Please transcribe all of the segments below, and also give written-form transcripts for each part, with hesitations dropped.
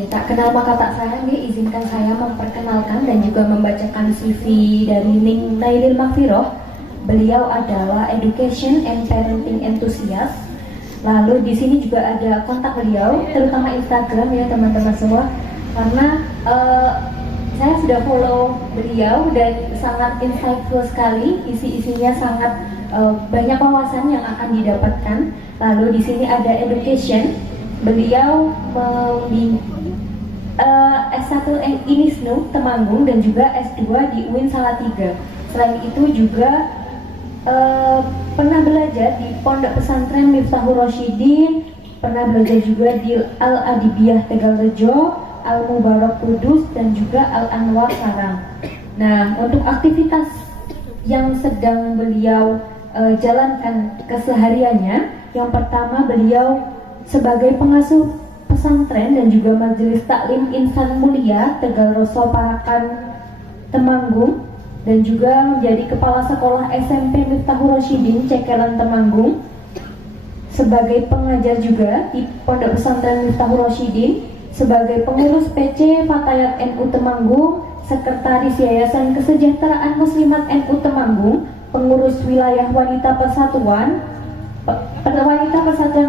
Ya, tak kenal maka tak sayang, izinkan saya memperkenalkan dan juga membacakan CV dari Ning Nailil Makfiroh. Beliau adalah Education and Parenting Enthusiast. Lalu di sini juga ada kontak beliau, terutama Instagram ya teman-teman semua, karena saya sudah follow beliau dan sangat insightful sekali, isi-isinya sangat banyak wawasan yang akan didapatkan. Lalu di sini ada education, beliau S1 INISNU Temanggung dan juga S2 di UIN Salatiga. Selain itu juga pernah belajar di Pondok Pesantren Miftahul Rosyidin, pernah belajar juga di Al-Adibiyah Tegalrejo, Al-Mubarak Kudus dan juga Al-Anwar Sarang. Nah, untuk aktivitas yang sedang beliau jalankan kesehariannya, yang pertama beliau sebagai pengasuh pesantren dan juga Majelis Taklim Insan Mulia Tegal Roso Parakan Temanggung, dan juga menjadi kepala sekolah SMP Miftahul Rosyidin Cekelan Temanggung, sebagai pengajar juga di Pondok Pesantren Miftahul Rosyidin, sebagai pengurus PC Fatayat NU Temanggung, sekretaris Yayasan Kesejahteraan Muslimat NU Temanggung, pengurus wilayah Wanita Persatuan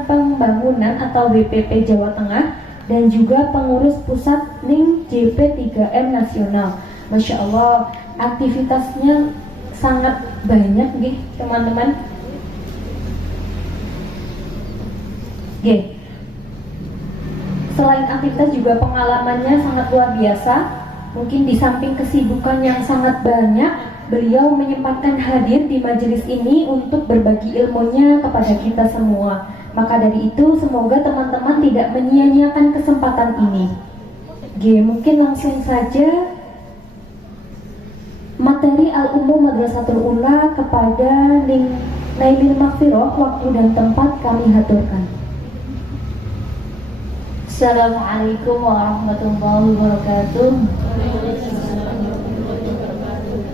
Pembangunan atau WPP Jawa Tengah, dan juga pengurus pusat NIM JP3M Nasional. Masya Allah, aktivitasnya sangat banyak nih teman-teman. Selain aktivitas juga pengalamannya sangat luar biasa. Mungkin di samping kesibukan yang sangat banyak, beliau menyempatkan hadir di majelis ini untuk berbagi ilmunya kepada kita semua. Maka dari itu semoga teman-teman tidak menyia-nyiakan kesempatan ini. Mungkin langsung saja materi Al-Umum Madrasatul Ula kepada Ning Nailil Makfiroh. Waktu dan tempat kami haturkan. Assalamualaikum warahmatullahi wabarakatuh.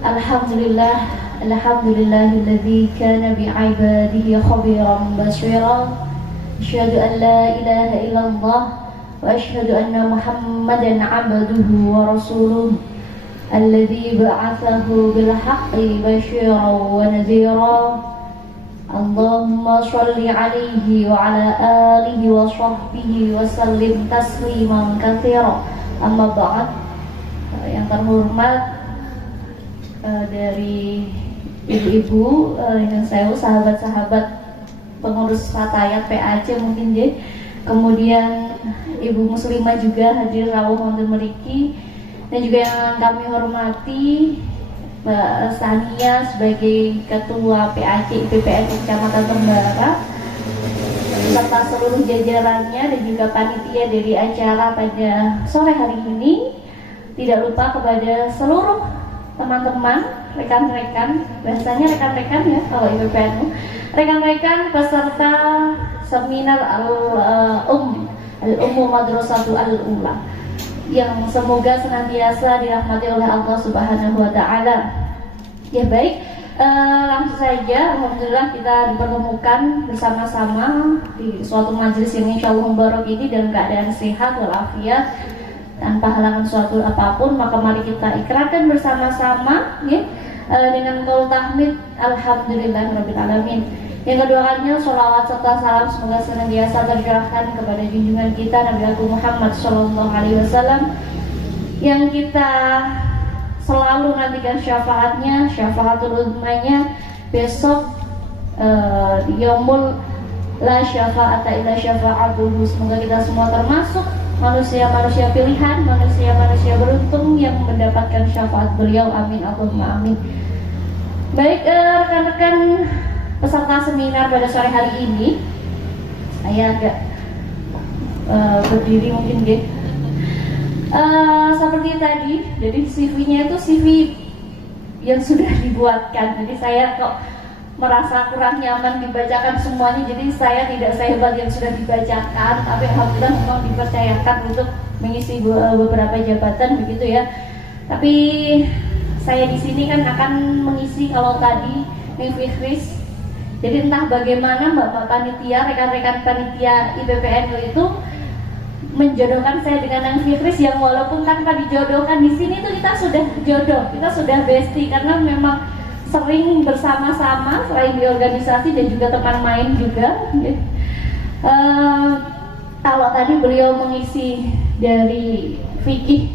Alhamdulillahilladzi kana bi'ibadihi khabiran basira. Asyhadu an la ilaha illallah wa asyhadu anna Muhammadan 'abduhu wa rasuluh alladzi ba'atsahu bil haqqi basyiran wa nadhira. Allahumma shalli 'alaihi wa 'ala alihi wa sahbihi wa sallim tasliman katsira. Amma ba'd. Yang terhormat dari ibu-ibu, yang saya sahabat-sahabat pengurus Fatayat PAC mungkin kemudian ibu muslimah juga hadir rawuh wonten mriki, dan juga yang kami hormati Mbak Sania sebagai ketua PAC IPPN Kecamatan Tembara serta seluruh jajarannya dan juga panitia dari acara pada sore hari ini. Tidak lupa kepada seluruh teman-teman, rekan-rekan, bahasanya rekan-rekan ya kalau IPPN, rekan-rekan peserta seminar Al-Ummu Madrasatul Ula, yang semoga senantiasa dirahmati oleh Allah Subhanahu wa taala. Ya baik, langsung saja, alhamdulillah kita dipertemukan bersama-sama di suatu majelis yang insyaallah mubarak ini dalam keadaan sehat walafiat, tanpa halangan suatu apapun. Maka mari kita ikrarkan bersama-sama dengan qaul tahmid alhamdulillahirabbil alamin. Yang kedua kalinya sholawat serta salam semoga senantiasa tercurahkan kepada junjungan kita Nabi Agung Muhammad SAW, yang kita selalu nantikan syafaatnya, syafaatul uzmanya besok di yaumul la syafa'ata illa syafa'atuhu. Semoga kita semua termasuk manusia-manusia pilihan, manusia-manusia beruntung yang mendapatkan syafaat beliau. Amin Allahumma amin. Baik, rekan-rekan peserta seminar pada sore hari ini, saya agak berdiri mungkin seperti tadi. Jadi CV-nya itu CV yang sudah dibuatkan. Jadi saya kok merasa kurang nyaman dibacakan semuanya. Jadi saya tidak sehebat yang sudah dibacakan, tapi alhamdulillah memang dipercayakan untuk mengisi beberapa jabatan begitu ya. Tapi saya di sini kan akan mengisi kalau tadi Nifihris. Jadi entah bagaimana Bapak panitia, rekan-rekan panitia IPPN itu menjodohkan saya dengan Nang Fikris yang walaupun tanpa dijodohkan di sini tuh kita sudah jodoh, kita sudah bestie karena memang sering bersama-sama selain di organisasi dan juga teman main juga. Kalau tadi beliau mengisi dari fikih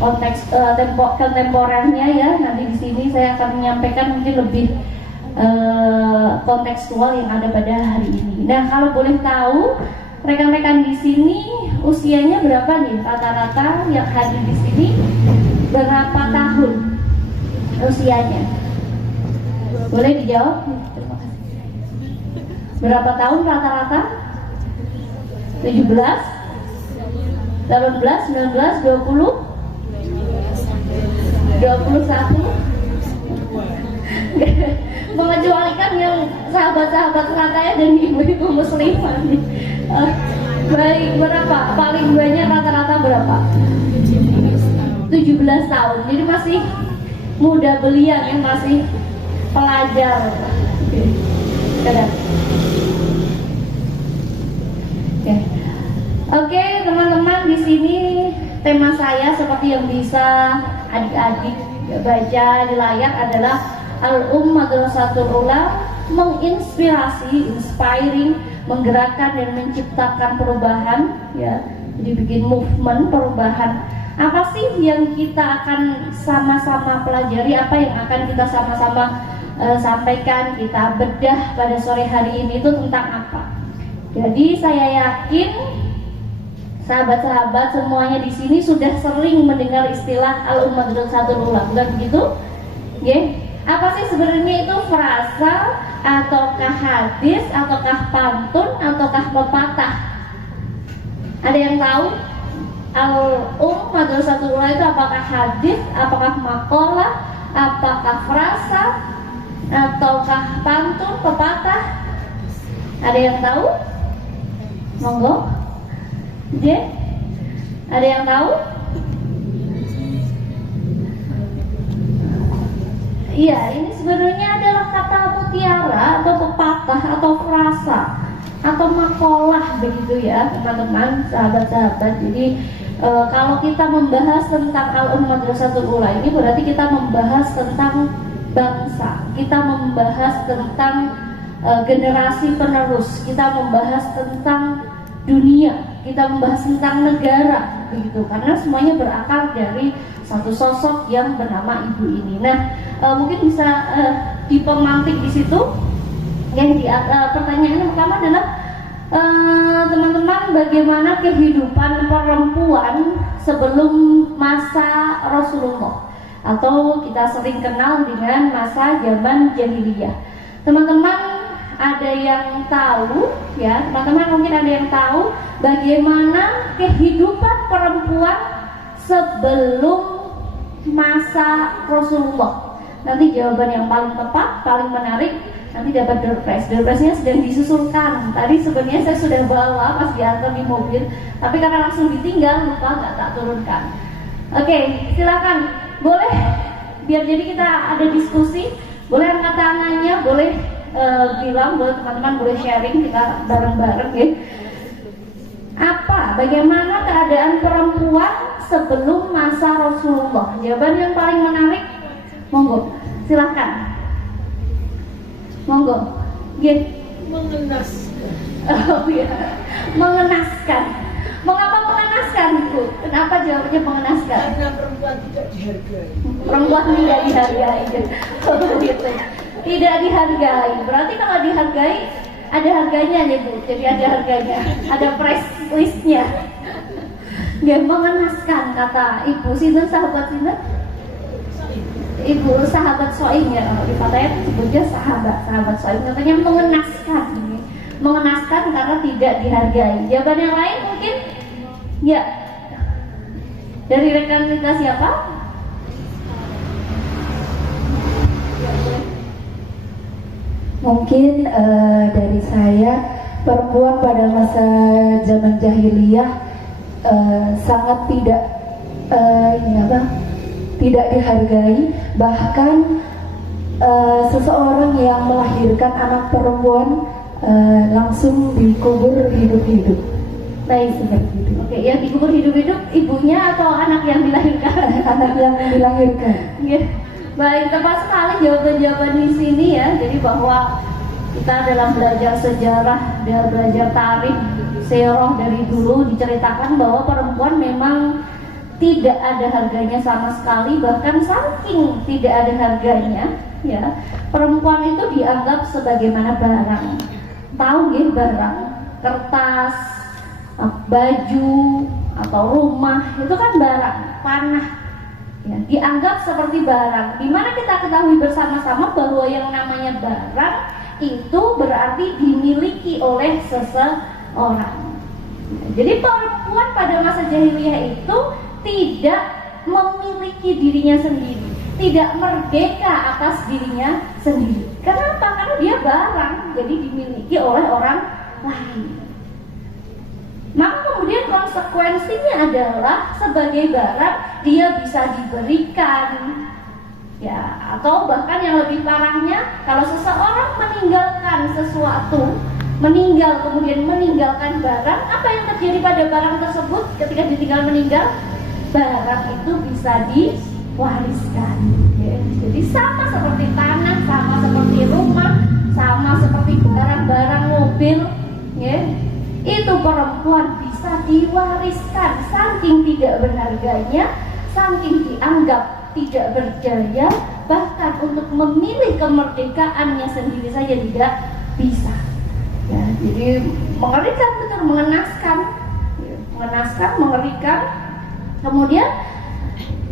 konteks kontemporernya ya, nanti di sini saya akan menyampaikan mungkin lebih kontekstual yang ada pada hari ini. Nah, kalau boleh tahu rekan-rekan di sini usianya berapa nih rata-rata yang hadir di sini, berapa tahun usianya? Boleh dijawab? Berapa tahun rata-rata? 17, 18, 19, 20, 21. Mengecualikan yang sahabat-sahabat ratanya dan ibu-ibu muslimah. Baik, berapa? Paling banyak rata-rata berapa? 17 tahun. Jadi masih muda belia ya, masih pelajar. Oke, teman-teman, di sini tema saya seperti yang bisa adik-adik baca di layar adalah Madrasatul Ula, menginspirasi, inspiring, menggerakkan dan menciptakan perubahan ya. Jadi bikin movement perubahan. Apa sih yang kita akan sama-sama pelajari, apa yang akan kita sama-sama sampaikan, kita bedah pada sore hari ini itu tentang apa? Jadi saya yakin sahabat-sahabat semuanya di sini sudah sering mendengar istilah Madrasatul Ula, bukan begitu? Yeah. Apa sih sebenarnya itu frasa, ataukah hadis, ataukah pantun, ataukah pepatah? Ada yang tahu? Madrasatul Ula itu apakah hadis, apakah makalah, apakah frasa, ataukah pantun, pepatah? Ada yang tahu? Monggo. J? Ada yang tahu? Iya, ini sebenarnya adalah kata mutiara atau pepatah atau frasa atau makalah begitu ya, teman-teman, sahabat-sahabat. Jadi kalau kita membahas tentang Madrasatul Ula ini berarti kita membahas tentang bangsa, kita membahas tentang generasi penerus, kita membahas tentang dunia, kita membahas tentang negara begitu, karena semuanya berakar dari satu sosok yang bernama ibu ini. Nah, mungkin bisa dipemantik di situ. Yang pertanyaan pertama adalah teman-teman, bagaimana kehidupan perempuan sebelum masa Rasulullah atau kita sering kenal dengan masa zaman jahiliyah? Teman-teman ada yang tahu ya? Teman-teman mungkin ada yang tahu bagaimana kehidupan perempuan sebelum masa Rasulullah? Nanti jawaban yang paling tepat, paling menarik nanti dapat door prize. Door prize-nya sedang disusulkan. Tadi sebenarnya saya sudah bawa pas diantar di mobil, tapi karena langsung ditinggal lupa nggak tak turunkan. Oke, silakan. Boleh biar jadi kita ada diskusi. Boleh angkat tangannya, boleh bilang, boleh teman-teman boleh sharing, kita bareng-bareng ya. Bagaimana keadaan perempuan sebelum masa Rasulullah? Jawaban yang paling menarik, monggo, silahkan. Monggo. Mengenaskan. Oh iya, mengenaskan. Mengapa mengenaskan, Bu? Kenapa jawabnya mengenaskan? Karena perempuan tidak dihargai. Perempuan tidak dihargai. Oh, gitu. Tidak dihargai. Berarti kalau dihargai ada harganya nih, Bu. Jadi ada harganya, ada price listnya. Ya, mengenaskan kata Ibu Sinten, sahabat Sinten. Ibu sahabat Soing ya, kalau di Fatayat sebutnya sahabat Soing. Katanya mengenaskan. Mengenaskan karena tidak dihargai. Jawaban yang lain mungkin? Ya. Dari rekan kita siapa? Mungkin dari saya, perempuan pada masa zaman jahiliyah sangat tidak dihargai. Bahkan seseorang yang melahirkan anak perempuan langsung dikubur hidup-hidup. Baik, Seperti itu. oke, yang dikubur hidup-hidup ibunya atau anak yang dilahirkan? Anak yang dilahirkan. Ya. Baik, tepat sekali jawaban-jawaban di sini ya. Jadi bahwa kita dalam belajar sejarah dan belajar tarikh sejarah dari dulu diceritakan bahwa perempuan memang tidak ada harganya sama sekali, bahkan saking tidak ada harganya ya, perempuan itu dianggap sebagaimana barang. Tahu ya, barang, kertas, baju atau rumah itu kan barang, panah ya, dianggap seperti barang. Dimana kita ketahui bersama-sama bahwa yang namanya barang itu berarti dimiliki oleh seseorang. Jadi perempuan pada masa jahiliyah itu tidak memiliki dirinya sendiri, tidak merdeka atas dirinya sendiri. Kenapa? Karena dia barang, jadi dimiliki oleh orang lain. Maka kemudian konsekuensinya adalah sebagai barang dia bisa diberikan ya, atau bahkan yang lebih parahnya, kalau seseorang meninggalkan sesuatu, meninggal kemudian meninggalkan barang, apa yang terjadi pada barang tersebut ketika ditinggal meninggal? Barang itu bisa diwariskan ya. Jadi sama seperti tanah, sama seperti rumah, sama seperti barang-barang mobil ya, itu perempuan bisa diwariskan. Saking tidak berharganya, saking dianggap tidak berdaya, bahkan untuk memilih kemerdekaannya sendiri saja tidak bisa ya. Jadi mengerikan, betul, mengenaskan ya, mengenaskan, mengerikan. Kemudian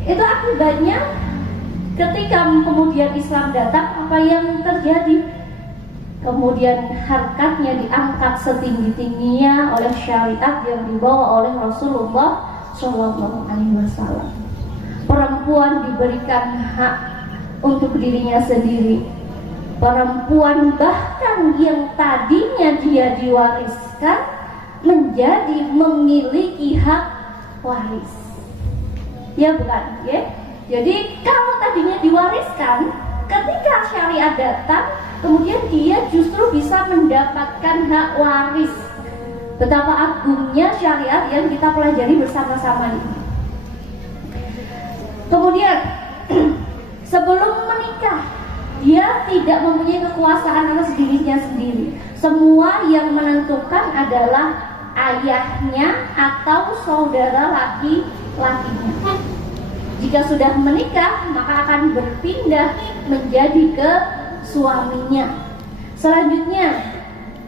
itu akibatnya ketika kemudian Islam datang, apa yang terjadi? Kemudian harkatnya diangkat setinggi-tingginya oleh syariat yang dibawa oleh Rasulullah SAW. Perempuan diberikan hak untuk dirinya sendiri. Perempuan bahkan yang tadinya dia diwariskan menjadi memiliki hak waris. Ya bukan, ya. Jadi kalau tadinya diwariskan, ketika syariat datang, kemudian dia justru bisa mendapatkan hak waris. Betapa agungnya syariat yang kita pelajari bersama-sama ini. Kemudian sebelum menikah, dia tidak mempunyai kekuasaan atas dirinya sendiri. Semua yang menentukan adalah ayahnya atau saudara laki-lakinya. Jika sudah menikah, maka akan berpindah menjadi ke suaminya. Selanjutnya,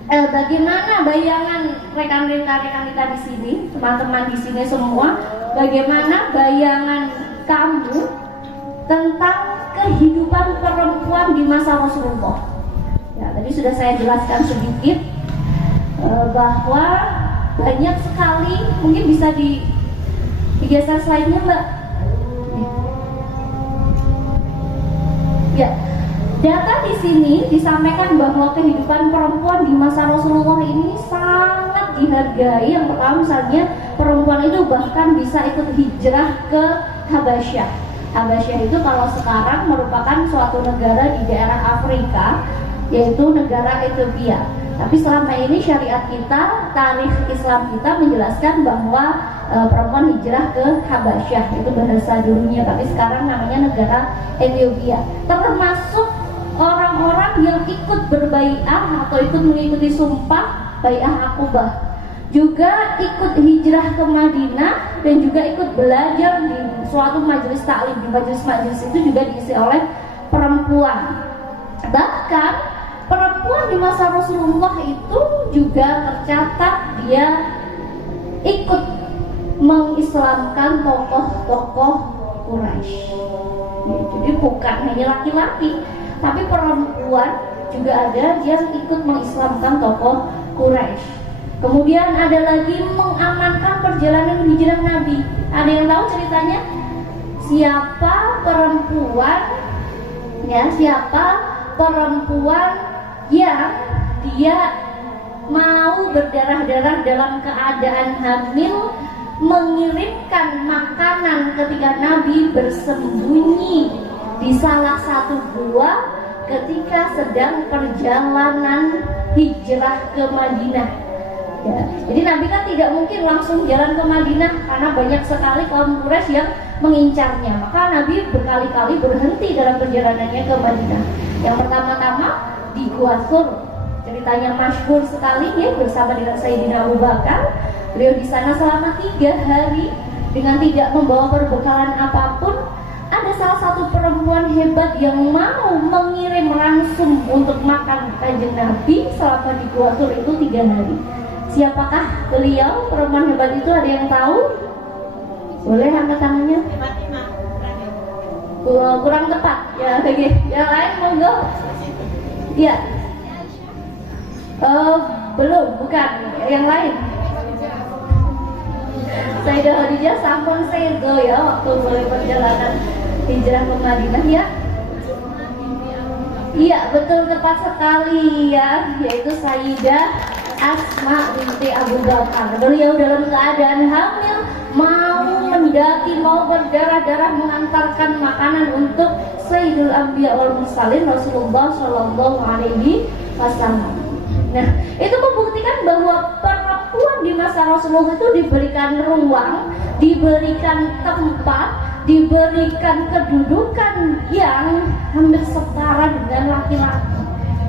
bagaimana bayangan rekan-rekan kita di sini, teman-teman di sini semua, bagaimana bayangan kamu tentang kehidupan perempuan di masa Rasulullah? Ya, tadi sudah saya jelaskan sedikit bahwa banyak sekali, mungkin bisa digeser slide-nya, Mbak. Ya, data di sini disampaikan bahwa kehidupan perempuan di masa Rasulullah ini sangat dihargai. Yang pertama, misalnya perempuan itu bahkan bisa ikut hijrah ke Habasyah. Habasyah itu kalau sekarang merupakan suatu negara di daerah Afrika, yaitu negara Ethiopia. Tapi selama ini syariat kita, tarikh Islam kita menjelaskan bahwa perempuan hijrah ke Habasyah, itu bahasa dulunya, tapi sekarang namanya negara Ethiopia. Termasuk orang-orang yang ikut berbai'ah atau ikut mengikuti sumpah bai'ah Aqabah, juga ikut hijrah ke Madinah dan juga ikut belajar di suatu majelis taklim. Di majelis-majelis itu juga diisi oleh perempuan. Bahkan perempuan di masa Rasulullah itu juga tercatat dia ikut mengislamkan tokoh-tokoh Quraisy. Ya, jadi bukan hanya laki-laki, tapi perempuan juga ada yang ikut mengislamkan tokoh Quraisy. Kemudian ada lagi mengamankan perjalanan hijrah Nabi. Ada yang tahu ceritanya? Siapa perempuan yang dia mau berdarah-darah dalam keadaan hamil, mengirimkan makanan ketika Nabi bersembunyi di salah satu gua, ketika sedang perjalanan hijrah ke Madinah. Ya, jadi Nabi kan tidak mungkin langsung jalan ke Madinah karena banyak sekali kaum Quraisy yang mengincarnya. Maka Nabi berkali-kali berhenti dalam perjalanannya ke Madinah. Yang pertama-tama di Gua Thur, ceritanya masyhur sekali ya, bersama dengan Sayyidina Abu Bakar. Beliau di sana selama 3 hari dengan tidak membawa perbekalan apapun. Ada salah satu perempuan hebat yang mau mengirim langsung untuk makan Kanjeng Nabi selama di Gua Thur itu 3 hari. Siapakah beliau, perempuan hebat itu? Ada yang tahu? Boleh angkat tangannya? Kurang tepat ya, lagi. Yang lain monggo. Ya. Belum, bukan. Yang lain. Sayyidah Khadijah sampun sedo ya waktu mulai perjalanan hijrah ke Madinah ya. Iya, betul, tepat sekali ya, yaitu Sayyidah Asma binti Abu Bakar. Beliau dalam keadaan hamil, mau mendaki, mau berdarah-darah mengantarkan makanan untuk Sayyidul Anbiya wal Mursalin Rasulullah Shallallahu Alaihi Wasallam. Nah, itu membuktikan bahwa perempuan di masa Rasulullah itu diberikan ruang, diberikan tempat, diberikan kedudukan yang hampir setara dengan laki-laki.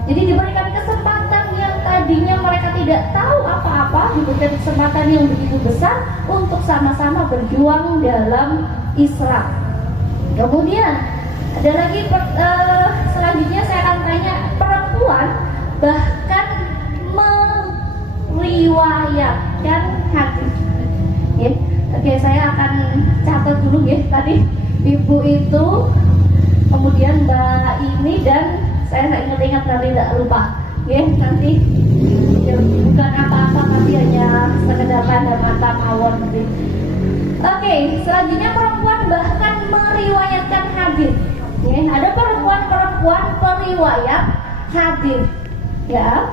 Jadi diberikan kesempatan yang tadinya mereka tidak tahu apa-apa, diberikan kesempatan yang begitu besar untuk sama-sama berjuang dalam Islam. Kemudian ada lagi selanjutnya saya akan tanya, perempuan bahkan meriwayatkan hadis. Ya. Oke, saya akan catat dulu ya, tadi ibu itu, kemudian mbak ini, dan saya nggak ingat-ingat nanti tidak lupa ya, nanti ya, bukan apa-apa tapi hanya sekedar tanda mata mawon nanti. Oke, selanjutnya perempuan bahkan meriwayatkan hadis ya, ada perempuan-perempuan periwayat hadis ya.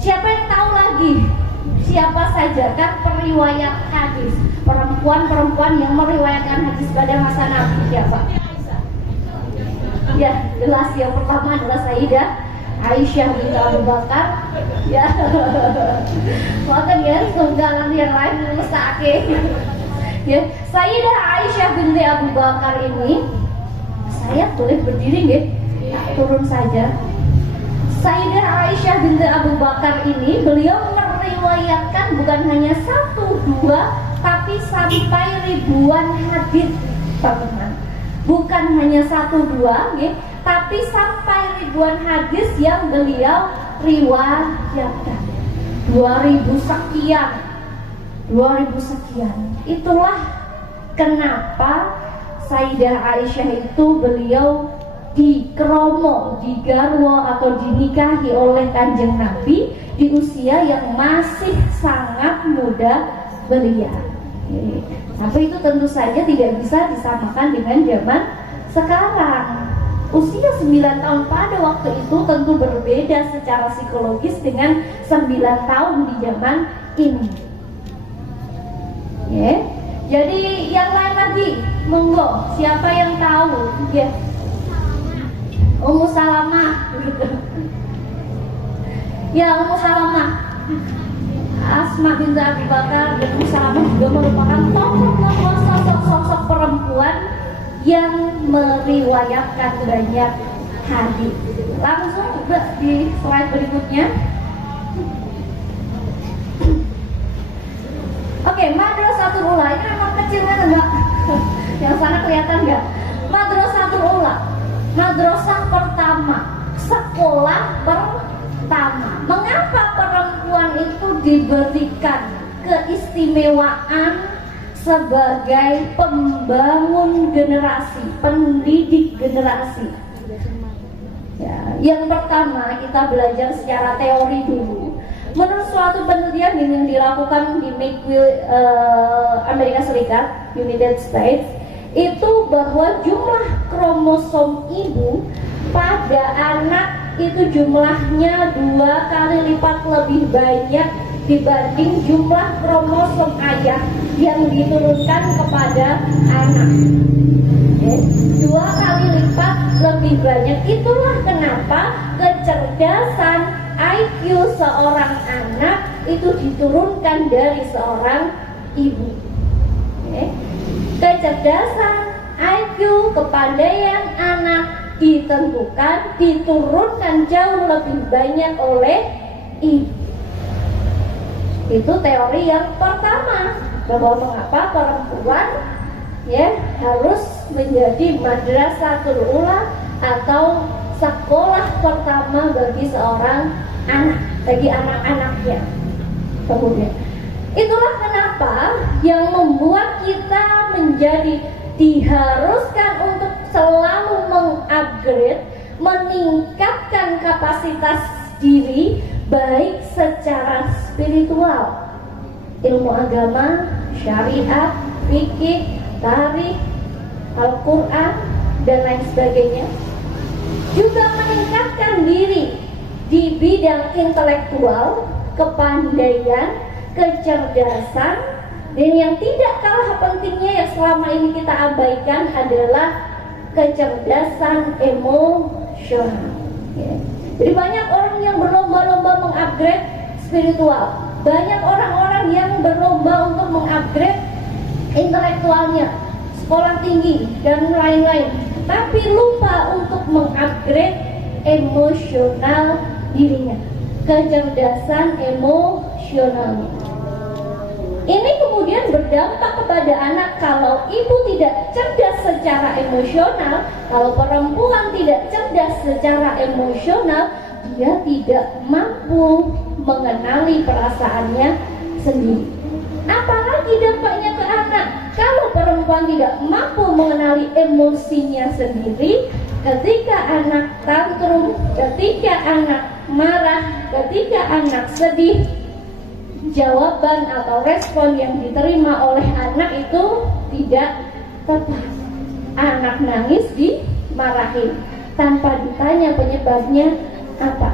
Siapa yang tahu lagi siapa saja kan periwayat hadis, perempuan-perempuan yang meriwayatkan hadis pada masa Nabi siapa? Ya, jelas yang pertama adalah Sayyidah Aisyah binti Abu Bakar. Ya, bahkan ya, tunggalan yang lain mesake. Ya, Sayyidah Aisyah binti Abu Bakar ini, saya boleh berdiri nggih? Turun saja. Sayyidah Aisyah binti Abu Bakar ini, beliau meriwayatkan bukan hanya 1, 2, tapi sampai ribuan hadis, teman-teman. Bukan hanya 1, 2 ya, tapi sampai ribuan hadis yang beliau riwayatkan. 2000 sekian. Itulah kenapa Sayyidah Aisyah itu beliau dikromo, digarwo atau dinikahi oleh Kanjeng Nabi di usia yang masih sangat muda belia. Tapi itu tentu saja tidak bisa disamakan dengan zaman sekarang. Usia 9 tahun pada waktu itu tentu berbeda secara psikologis dengan 9 tahun di zaman ini. Ya. Jadi yang lain lagi, monggo, siapa yang tahu? Ya. Ummu Salamah. Ya, Ummu Salamah. Asma binti Abu Bakar dan Ummu Salamah juga merupakan tokoh-tokoh sosok-sosok perempuan yang meriwayatkan banyak hadis. Langsung di slide berikutnya. Oke, Madrasatul Ula ini memang kecilnya enggak? Yang sana kelihatan enggak? Madrasatul Ula, madrasah pertama, sekolah pertama. Mengapa perempuan itu diberikan keistimewaan sebagai pembangun generasi, pendidik generasi? Ya, yang pertama kita belajar secara teori dulu. Menurut suatu penelitian yang dilakukan di McGill, Amerika Serikat, United States, itu bahwa jumlah kromosom ibu pada anak itu jumlahnya 2 kali lipat lebih banyak dibanding jumlah kromosom ayah yang diturunkan kepada anak. 2 kali lipat lebih lebih banyak. Itulah kenapa kecerdasan IQ seorang anak itu diturunkan dari seorang ibu. Oke. Kecerdasan IQ, kepandaian anak diturunkan jauh lebih banyak oleh ibu. Itu teori yang pertama, bahwa mengapa perempuan harus menjadi madrasatul ula atau sekolah pertama bagi seorang anak, bagi anak-anaknya. Kemudian itulah kenapa yang membuat kita menjadi diharuskan untuk selalu mengupgrade, meningkatkan kapasitas diri, baik secara spiritual, ilmu agama, syariat, fikih, tarikh, Al-Quran, dan lain sebagainya. Juga meningkatkan diri di bidang intelektual, kepandaian, kecerdasan, dan yang tidak kalah pentingnya yang selama ini kita abaikan adalah kecerdasan emosional. Jadi banyak orang yang berlomba-lomba mengupgrade spiritual, banyak orang-orang yang berlomba untuk mengupgrade intelektualnya, sekolah tinggi dan lain-lain, tapi lupa untuk mengupgrade emosional dirinya, kecerdasan emosionalnya. Ini kemudian berdampak kepada anak. Kalau ibu tidak cerdas secara emosional, kalau perempuan tidak cerdas secara emosional, dia tidak mampu mengenali perasaannya sendiri. Apalagi dampaknya ke anak. Kalau perempuan tidak mampu mengenali emosinya sendiri, ketika anak tantrum, ketika anak marah, ketika anak sedih, jawaban atau respon yang diterima oleh anak itu tidak tepat. Anak nangis dimarahin tanpa ditanya penyebabnya apa.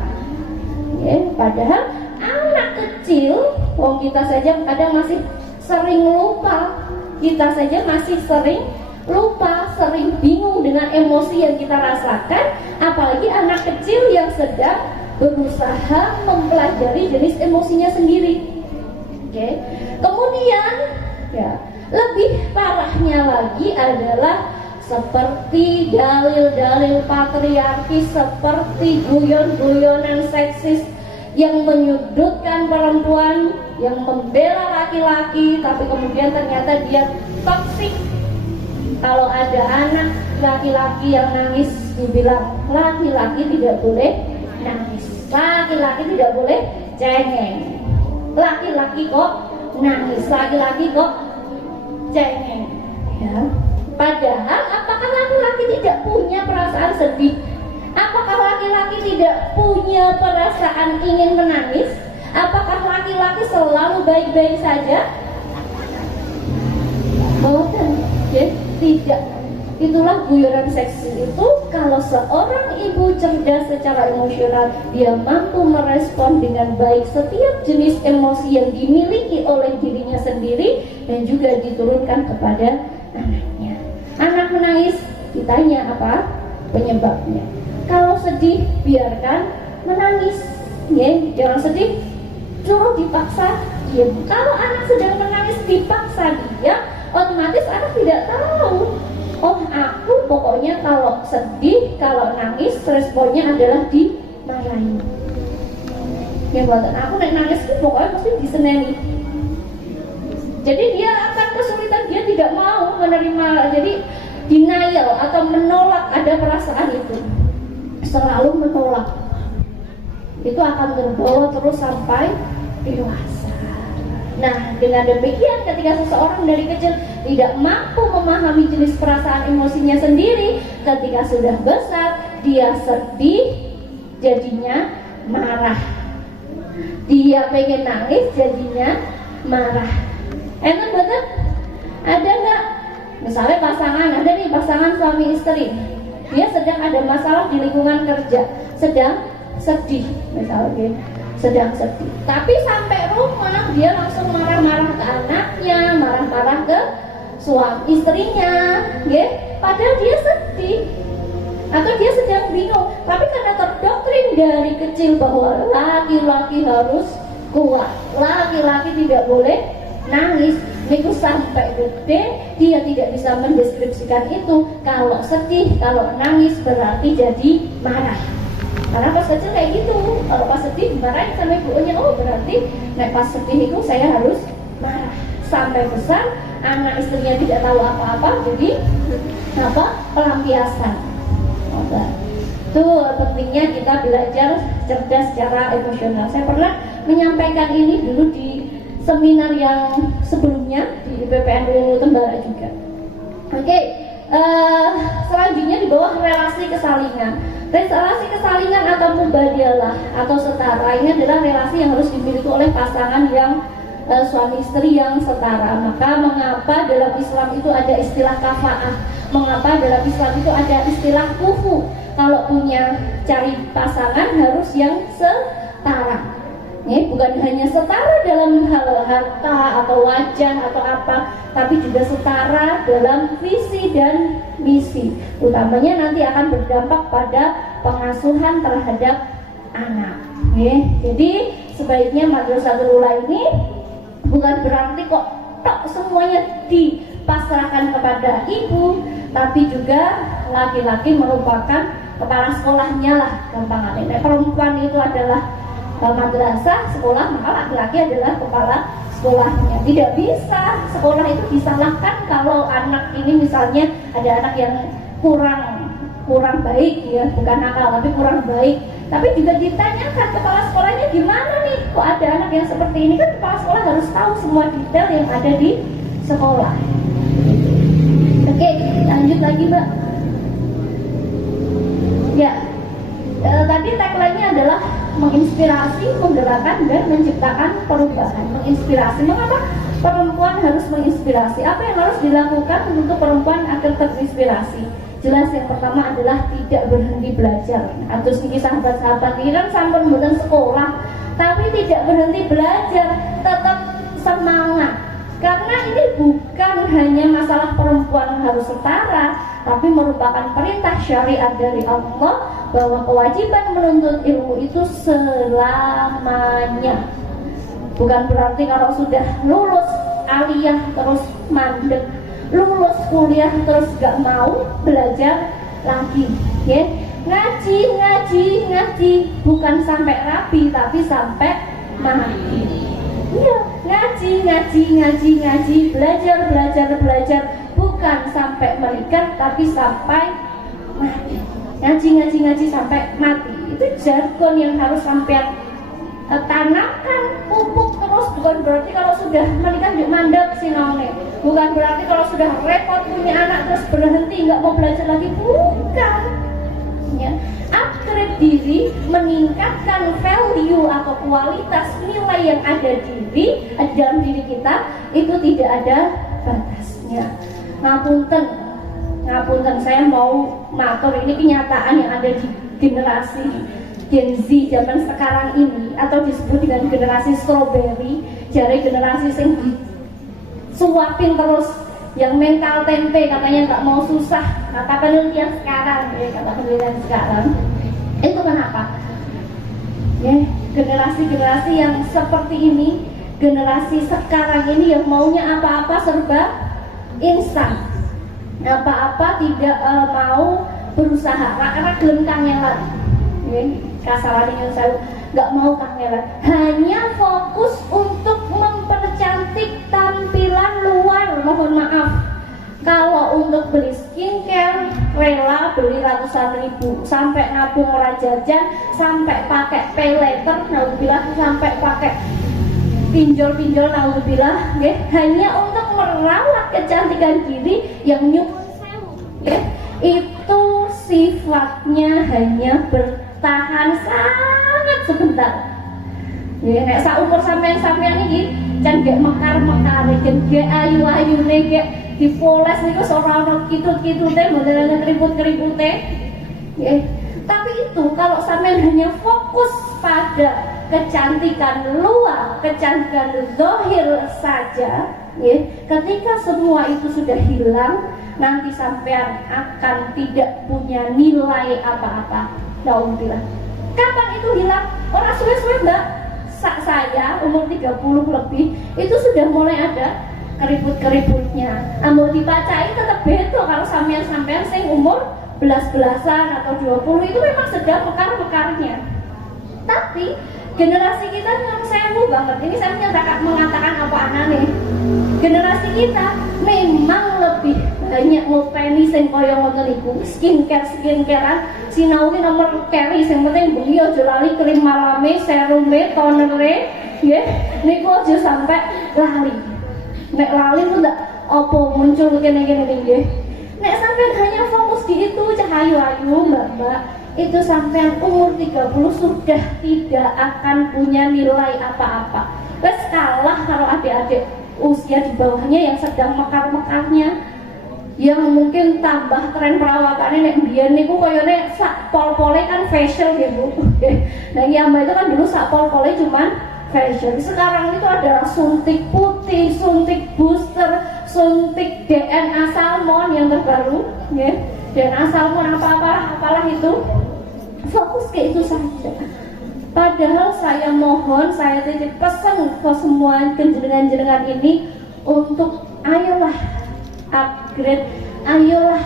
Padahal anak kecil, kita saja kadang masih sering lupa. Kita saja masih sering lupa, sering bingung dengan emosi yang kita rasakan, apalagi anak kecil yang sedang berusaha mempelajari jenis emosinya sendiri. Kemudian lebih parahnya lagi adalah seperti dalil-dalil patriarki, seperti guyon-guyonan seksis yang menyudutkan perempuan, yang membela laki-laki, tapi kemudian ternyata dia toksik. Kalau ada anak laki-laki yang nangis, dibilang laki-laki tidak boleh nangis, laki-laki tidak boleh cengeng, laki-laki kok nangis, laki-laki kok cengeng. Padahal apakah laki-laki tidak punya perasaan sedih? Apakah laki-laki tidak punya perasaan ingin menangis? Apakah laki-laki selalu baik-baik saja? Bukan, tidak. Itulah guyonan seksi itu. Kalau seorang ibu cerdas secara emosional, dia mampu merespon dengan baik setiap jenis emosi yang dimiliki oleh dirinya sendiri dan juga diturunkan kepada anaknya. Anak menangis, ditanya apa penyebabnya. Kalau sedih, biarkan menangis, jangan sedih, suruh dipaksa diam. Kalau anak sedang menangis dipaksa diam, otomatis anak tidak tahu. Oh, aku pokoknya kalau sedih, kalau nangis, responnya adalah dimarahin. Buatan aku nangis itu pokoknya pasti diseneni. Jadi dia akan kesulitan, dia tidak mau menerima. Jadi denial atau menolak ada perasaan itu, selalu menolak. Itu akan terbawa terus sampai dewasa. Nah, dengan demikian ketika seseorang dari kecil tidak mampu memahami jenis perasaan emosinya sendiri, ketika sudah besar dia sedih, jadinya marah. Dia pengen nangis, jadinya marah. Enak betul? Ada nggak? Misalnya ada nih pasangan suami istri, dia sedang ada masalah di lingkungan kerja, sedang sedih, misalnya sedang sedih. Tapi sampai rumah dia langsung marah-marah ke anaknya, marah-marah ke suami istrinya, padahal dia sedih atau dia sedang Tapi karena terdoktrin dari kecil bahwa laki-laki harus kuat, laki-laki tidak boleh nangis, itu sampai gede dia tidak bisa mendeskripsikan itu. Kalau sedih, kalau nangis berarti jadi marah. Karena pas kecil kayak gitu, kalau pas sedih dimarahin sama ibunya, oh berarti pas sedih itu saya harus marah. Sampai besar, anak istrinya tidak tahu apa-apa, jadi pelampiasan. Itu pentingnya kita belajar cerdas secara emosional. Saya pernah menyampaikan ini dulu di seminar yang sebelumnya di PPNU Tembara juga. Oke, selanjutnya di bawah relasi kesalingan. Relasi kesalingan atau mubadilah atau setara ini adalah relasi yang harus dimiliki oleh pasangan yang suami istri yang setara. Maka mengapa dalam Islam itu ada istilah kafaah? Mengapa dalam Islam itu ada istilah kufu? Kalau punya cari pasangan harus yang setara. Bukan hanya setara dalam hal harta atau wajah atau apa, tapi juga setara dalam visi dan misi. Utamanya nanti akan berdampak pada pengasuhan terhadap anak. Jadi sebaiknya Madrasatul Ula ini bukan berarti kok semuanya dipasrahkan kepada ibu, tapi juga laki-laki merupakan kepala sekolahnya lah, gampang. Perempuan itu adalah madrasah, sekolah, maka laki-laki adalah kepala sekolahnya. Tidak bisa sekolah itu disalahkan kalau anak ini misalnya ada anak yang kurang baik, ya bukan nakal tapi kurang baik, tapi juga ditanyakan kepala sekolahnya gimana nih, kok ada anak yang seperti ini. Kan kepala sekolah harus tahu semua detail yang ada di sekolah. Oke, lanjut lagi Mbak. Ya, tadi tagline-nya adalah menginspirasi, menggerakkan, dan menciptakan perubahan. Menginspirasi, mengapa perempuan harus menginspirasi? Apa yang harus dilakukan untuk perempuan agar terinspirasi? Jelas yang pertama adalah tidak berhenti belajar. Atau ini sahabat-sahabat ini kan sampun bukan sekolah, tapi tidak berhenti belajar, tetap semangat. Karena ini bukan hanya masalah perempuan harus setara, tapi merupakan perintah syariat dari Allah bahwa kewajiban menuntut ilmu itu selamanya. Bukan berarti kalau sudah lulus aliyah terus mandek, lulus kuliah terus gak mau belajar lagi, ya. Ngaji bukan sampai rapi tapi sampai mati. Iya, ngaji, belajar, bukan sampai menikah tapi sampai mati. Ngaji sampai mati. Itu jargon yang harus sampai tanamkan, pupuk terus. Bukan berarti kalau sudah menikah juga mandek sinone. Bukan berarti kalau sudah repot punya anak terus berhenti nggak mau belajar lagi. Bukan. Ya. Upgrade diri, meningkatkan value atau kualitas nilai yang ada dalam diri kita itu tidak ada batasnya. Ngapunten, saya mau matur ini kenyataan yang ada di generasi Gen Z zaman sekarang ini, atau disebut dengan generasi strawberry, jadi generasi yang disuapin terus, yang mental tempe katanya nggak mau susah, kata penelitian sekarang, itu kenapa? Ya, generasi yang seperti ini, generasi sekarang ini yang maunya apa-apa serba instan, apa-apa tidak mau berusaha, karena gelem kangelan, ya, kasarannya saya nggak mau kangelan, hanya fokus untuk mempercantik tampilan luar. Mohon maaf, kalau untuk beli skincare rela beli ratusan ribu, sampai nabung ora jajan, sampai pakai pay later, naudzubillah, sampai pakai pinjol, naudzubillah, ya, hanya untuk merawat kecantikan diri yang nyuwun sewu, ya, itu sifatnya hanya bertahan sangat sebentar. Ya, nek saumur sampean iki can gek mekar-mekar, can gek ayu-ayune, gek dipoles niku ora ono kitut-kitute, mboten ana keriput-keripute. Ya. Tapi itu kalau sampean hanya fokus pada kecantikan luar, kecantikan zahir saja, ya, ketika semua itu sudah hilang, nanti sampean akan tidak punya nilai apa-apa. Alhamdulillah. Kapan itu hilang? Orang suwe-suwe mbak. Saya umur 30 lebih itu sudah mulai ada keriput-keriputnya. Ambil dipacai tetap beto kalau sampean-sampean sing umur belas-belasan atau 20 itu memang sedang mekar-mekarnya. Tapi generasi kita yang sewu banget. Ini saya mengatakan apa aneh. Generasi kita memang lebih banyak ngopeni sing kaya ngoten niku. Skincare-skincarean sinau ki nomor carry sing penting bengi aja lali krim malame, serume, tonere, nggih. Niku aja sampai lali. Nek lali ku ndak apa muncul kene-kene nggih. Nek sampean hanya fokus di itu cahayu-ayu mbak-mbak, itu sampean umur 30 sudah tidak akan punya nilai apa-apa. Wes kalah kalau adik-adik usia di bawahnya yang sedang mekar-mekarnya, yang mungkin tambah tren perawakannya. Nek biyen niku koyone sak pol-pole kan facial nggih Bu. Nah iya mbak itu kan dulu sak pol-pole cuman facial. Sekarang itu ada suntik putih, suntik booster, suntik DNA salmon yang terbaru, ya. DNA salmon apalah itu. Fokus ke itu saja. Padahal saya mohon, saya titip pesan ke semua jenengan-jenengan ini untuk ayolah upgrade, ayolah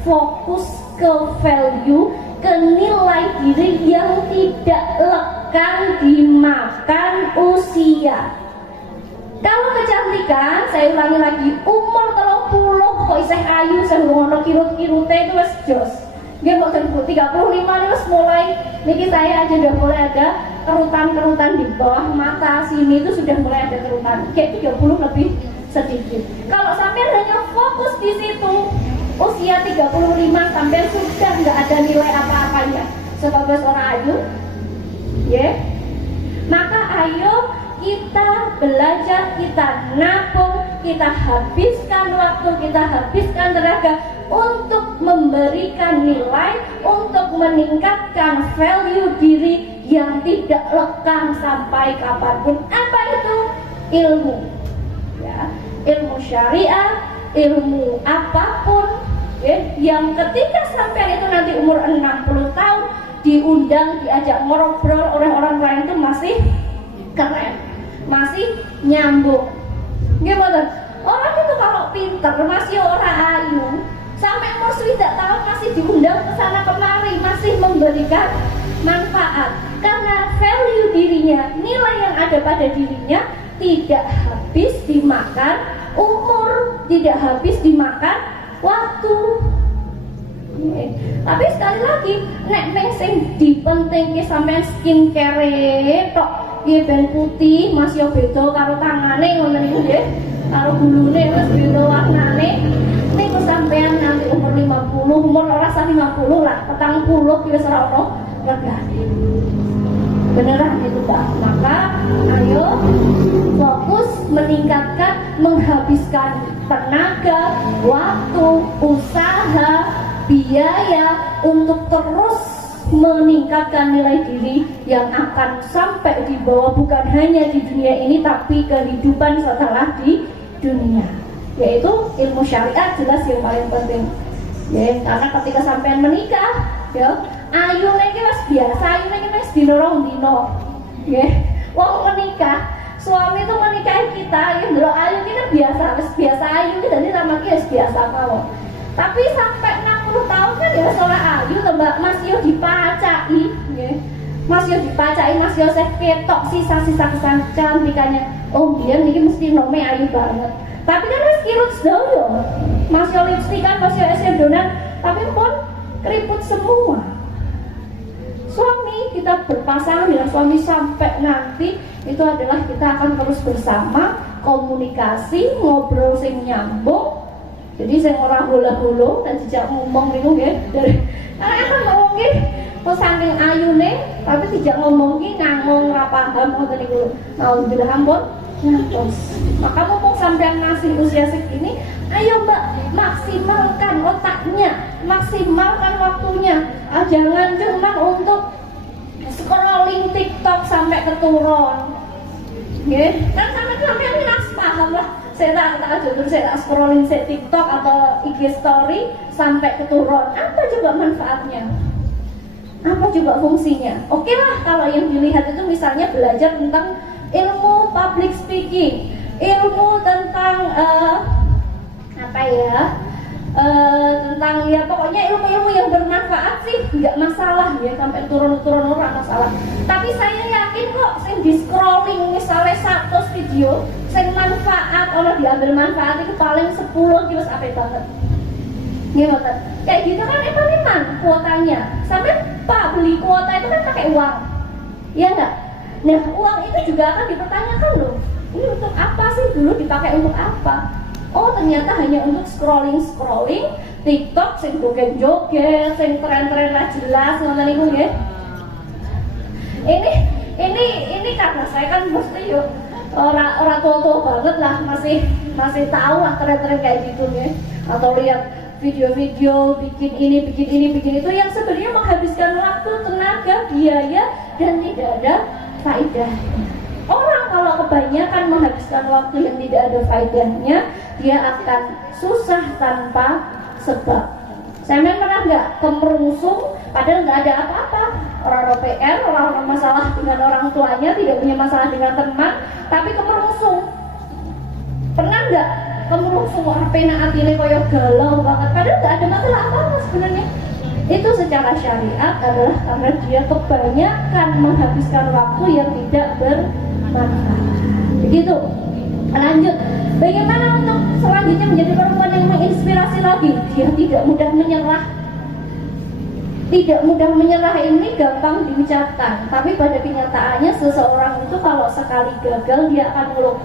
fokus ke value, ke nilai diri yang tidak lekang dimakan usia. Kalau kecantikan, saya ulangi lagi, umur 30 kok isih ayu, saya ngono kirut-kirute itu wis jos. Nggih kok 35 ini wis mulai, niki saya aja udah mulai ada kerutan-kerutan di bawah mata sini itu sudah mulai ada kerutan. Kayak 30 lebih sedikit. Kalau sampai hanya fokus di situ, usia 35 sampai sudah nggak ada nilai apa-apanya sebagai seorang ayu, ya. Maka ayo kita belajar, kita nabung, kita habiskan waktu, kita habiskan tenaga untuk memberikan nilai, untuk meningkatkan value diri yang tidak lekang sampai kapanpun. Apa itu? Ilmu, ya, ilmu syariah, ilmu apapun, ya, yang ketika sampai itu nanti umur 60 tahun diundang, diajak ngobrol orang-orang lain itu masih keren, masih nyambung. Gimana? Orang itu kalau pinter masih orang ayu, sampai umur 9 tahun masih diundang ke sana kemari, masih memberikan manfaat karena value dirinya, nilai yang ada pada dirinya tidak habis dimakan umur, tidak habis dimakan waktu. Tapi sekali lagi, nek meng sing dipentingke sampean skincare tok, nggih ben putih, masih beda karo tangane ngono niku nggih. Karo gulune wis beda warnane. Niku sampean nanti umur 50, umur ora usah 50 lah, 40 wis ora ono regane. Beneran itu Pak. Maka ayo fokus meningkatkan, menghabiskan tenaga, waktu, usaha, biaya untuk terus meningkatkan nilai diri yang akan sampai di bawah, bukan hanya di dunia ini tapi kehidupan setelah di dunia, yaitu ilmu syariat jelas yang paling penting ya. Karena ketika sampean menikah ya, ayu lagi mas biasa, ayu lagi mas dinorong dino ya. Wong menikah, suami itu menikahi kita ya, dulu ayu kita biasa, biasa ayu kita jadi nama kita biasa mawon. Tapi sampai 60 tahun kan ya seorang ayu mbak, masih dipacai ya. Masih dipacai, masih saya ketok sisa-sisa kecantikannya. Oh dia ini mesti nome ayu banget. Tapi kan harus kirut sedaya, masih lipstikan, masih esedonan, tapi pun keriput semua. Suami kita berpasangan dengan suami sampai nanti itu adalah kita akan terus bersama, komunikasi, ngobrol sing nyambung. Jadi saya orang hula-hula dan tidak ngomong niku nggih. Dari akan ngomong nggih kok saking ayune tapi tidak ngomong ki ngangong ra paham ngoten niku. Alhamdulillah ampun. Terus maka mumpung sampean masih usia segini, ayo Mbak maksimalkan otaknya, maksimalkan waktunya. Jangan cuma untuk scrolling TikTok sampai keturun. Nggih, kan sampean jelas paham lah. Saya tak scrolling TikTok atau IG story sampai keturun. Apa juga manfaatnya? Apa coba fungsinya? Oke lah kalau yang dilihat itu misalnya belajar tentang ilmu public speaking, ilmu tentang tentang ya pokoknya ilmu-ilmu yang bermanfaat sih nggak masalah ya, sampai turun-turun orang masalah. Tapi saya yakin kok sing di scrolling misalnya satu video sing manfaat, orang diambil manfaat itu paling 10 kilos apa banget. Gimana? Kayak gitu kan emang kuotanya. Sampai Pak beli kuota itu kan pakai uang, ya enggak? Nah uang itu juga akan dipertanyakan loh. Ini untuk apa sih, dulu dipakai untuk apa? Oh ternyata hanya untuk scrolling TikTok, sing joget, sing tren-tren lah jelas ngoten niku nggih. Ini karena saya kan mesti yuk orang tua banget lah, masih tahu lah tren-tren kayak gitu nggih. Atau lihat video-video bikin itu yang sebenarnya menghabiskan waktu, tenaga, biaya dan tidak ada faedahnya. Orang kalau kebanyakan menghabiskan waktu yang tidak ada faedahnya, dia akan susah tanpa sebab. Saya pernah nggak kemerungsung padahal nggak ada apa-apa, orang PR, orang masalah dengan orang tuanya, tidak punya masalah dengan teman, tapi kemerungsung. Pernah nggak kemerungsung HP atine koyo galau banget padahal nggak ada masalah apa-apa sebenarnya? Itu secara syariat adalah karena dia kebanyakan menghabiskan waktu yang tidak bermanfaat. Begitu. Lanjut. Bagaimana untuk selanjutnya menjadi perempuan yang menginspirasi lagi? Dia tidak mudah menyerah. Tidak mudah menyerah ini gampang diucapkan, tapi pada kenyataannya seseorang itu kalau sekali gagal dia akan ngeluh.